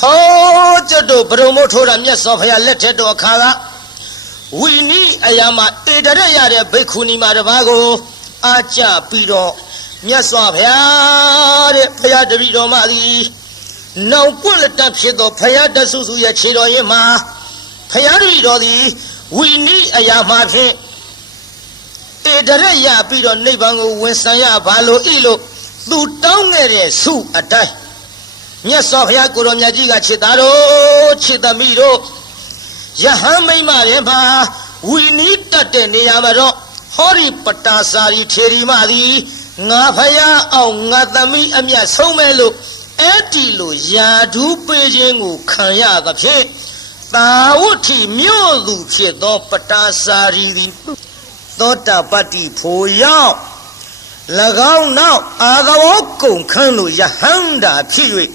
ဟောကျွတ်တို့ဘုံမို့ထိုးတာမြတ်စွာဘုရားလက်ထက်တော်အခါကဝိနည်းအရာမှာတေတရက်ရတဲ့ဘိက္ခုနီမှာတပါးကိုအားကြပြီးတော့မြတ်စွာဘုရားတဲ့ဘုရားတပည့်တော်မသည်နောင်ပွင့်လက်တဖြစ်သောဘုရားတဆူဆူရဲ့ခြေတော်ရင်မှာဘုရားတပည့်တော်သည်ဝိနည်းအရာမှာဖြင့်တေတရက်ရပြီးတော့နိဗ္ဗာန်ကိုဝင်ဆံရပါလို့ဤလို့သူတောင်းခဲ့တဲ့ဆုအတိုင်းမြတ်စွာဘုရားကိုယ်တော်မြတ်ကြီးကခြေသားတို့ခြေသမီးတို့ယဟန်မိမ့်မတွေမှာဝီနီးတတ်တဲ့နေရာမှာတော့ဟောဒီပတာစာရီထေရီမသည်ငါဖယားအောင်ငါသမီးအမြတ်ဆုံးမဲ့လို့အဲ့ဒီလိုယာဓုပေးခြင်းကိုခံရသဖြင့်သာဝတ္ထိမြို့သူဖြစ်သောပတာစာရီသည်သောတာပတ္တိဖို့ရောက်၎င်းနောက်အာသဝကုံခန်းလို့ယဟန္တာဖြစ်၍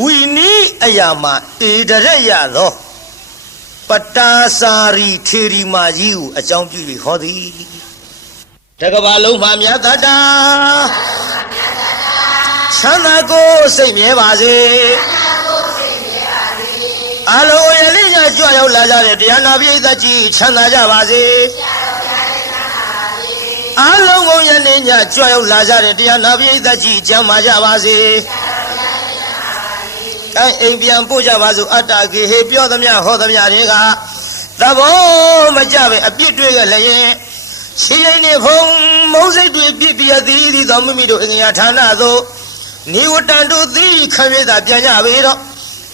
ဝီနီးအရာမှာဧတရက်ရသော ပတာစာရီထေရီမာကြီးကိုအကြောင်းပြုပြီးဟောသည်တကဘာလုံးမှာမြတ်တတာချမ်းသာကိုစိတ်မြဲပါစေအလုံးရလေးညကြွရောက်လာကြတဲ့တရားနာပိဋကကြီးချမ်းသာကြပါစေအလုံးကုန်ရလေးညကြွရောက်လာကြတဲ့တရားနာပိဋကကြီးကျမ်းမာကြပါစေအိမ်ပြန်ပို့ကြပါစို့အတ္တကေဟေပြောသမျှဟောသမျှတွေကသဘောမကြပဲအပြစ်တွေလည်းရင်ရှိရင်နေဖုံမုံစိတ်တွေပြစ်ပြသည်သောမိမိတို့အင်္ဂါဌာနသို့နိဝတ္တတုသီခံရတာပြန်ကြပေတော့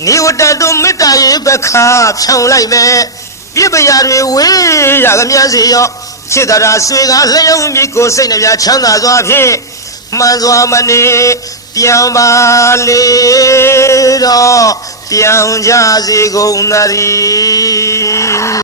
နိဝတ္တတုမေတ္တာရေဘခဖြောင်းလိုက်မယ်ပြစ်ပရာတွေဝေးရကမြန်းစေရောစိတ္တရာဆွေကလျှောင်းပြီးကိုစိတ်နှပြချမ်းသာစွာဖြင့်မှန်စွာမနေပြန်ပါလေတော့ပြောင်းကြစေကုန်သတည်း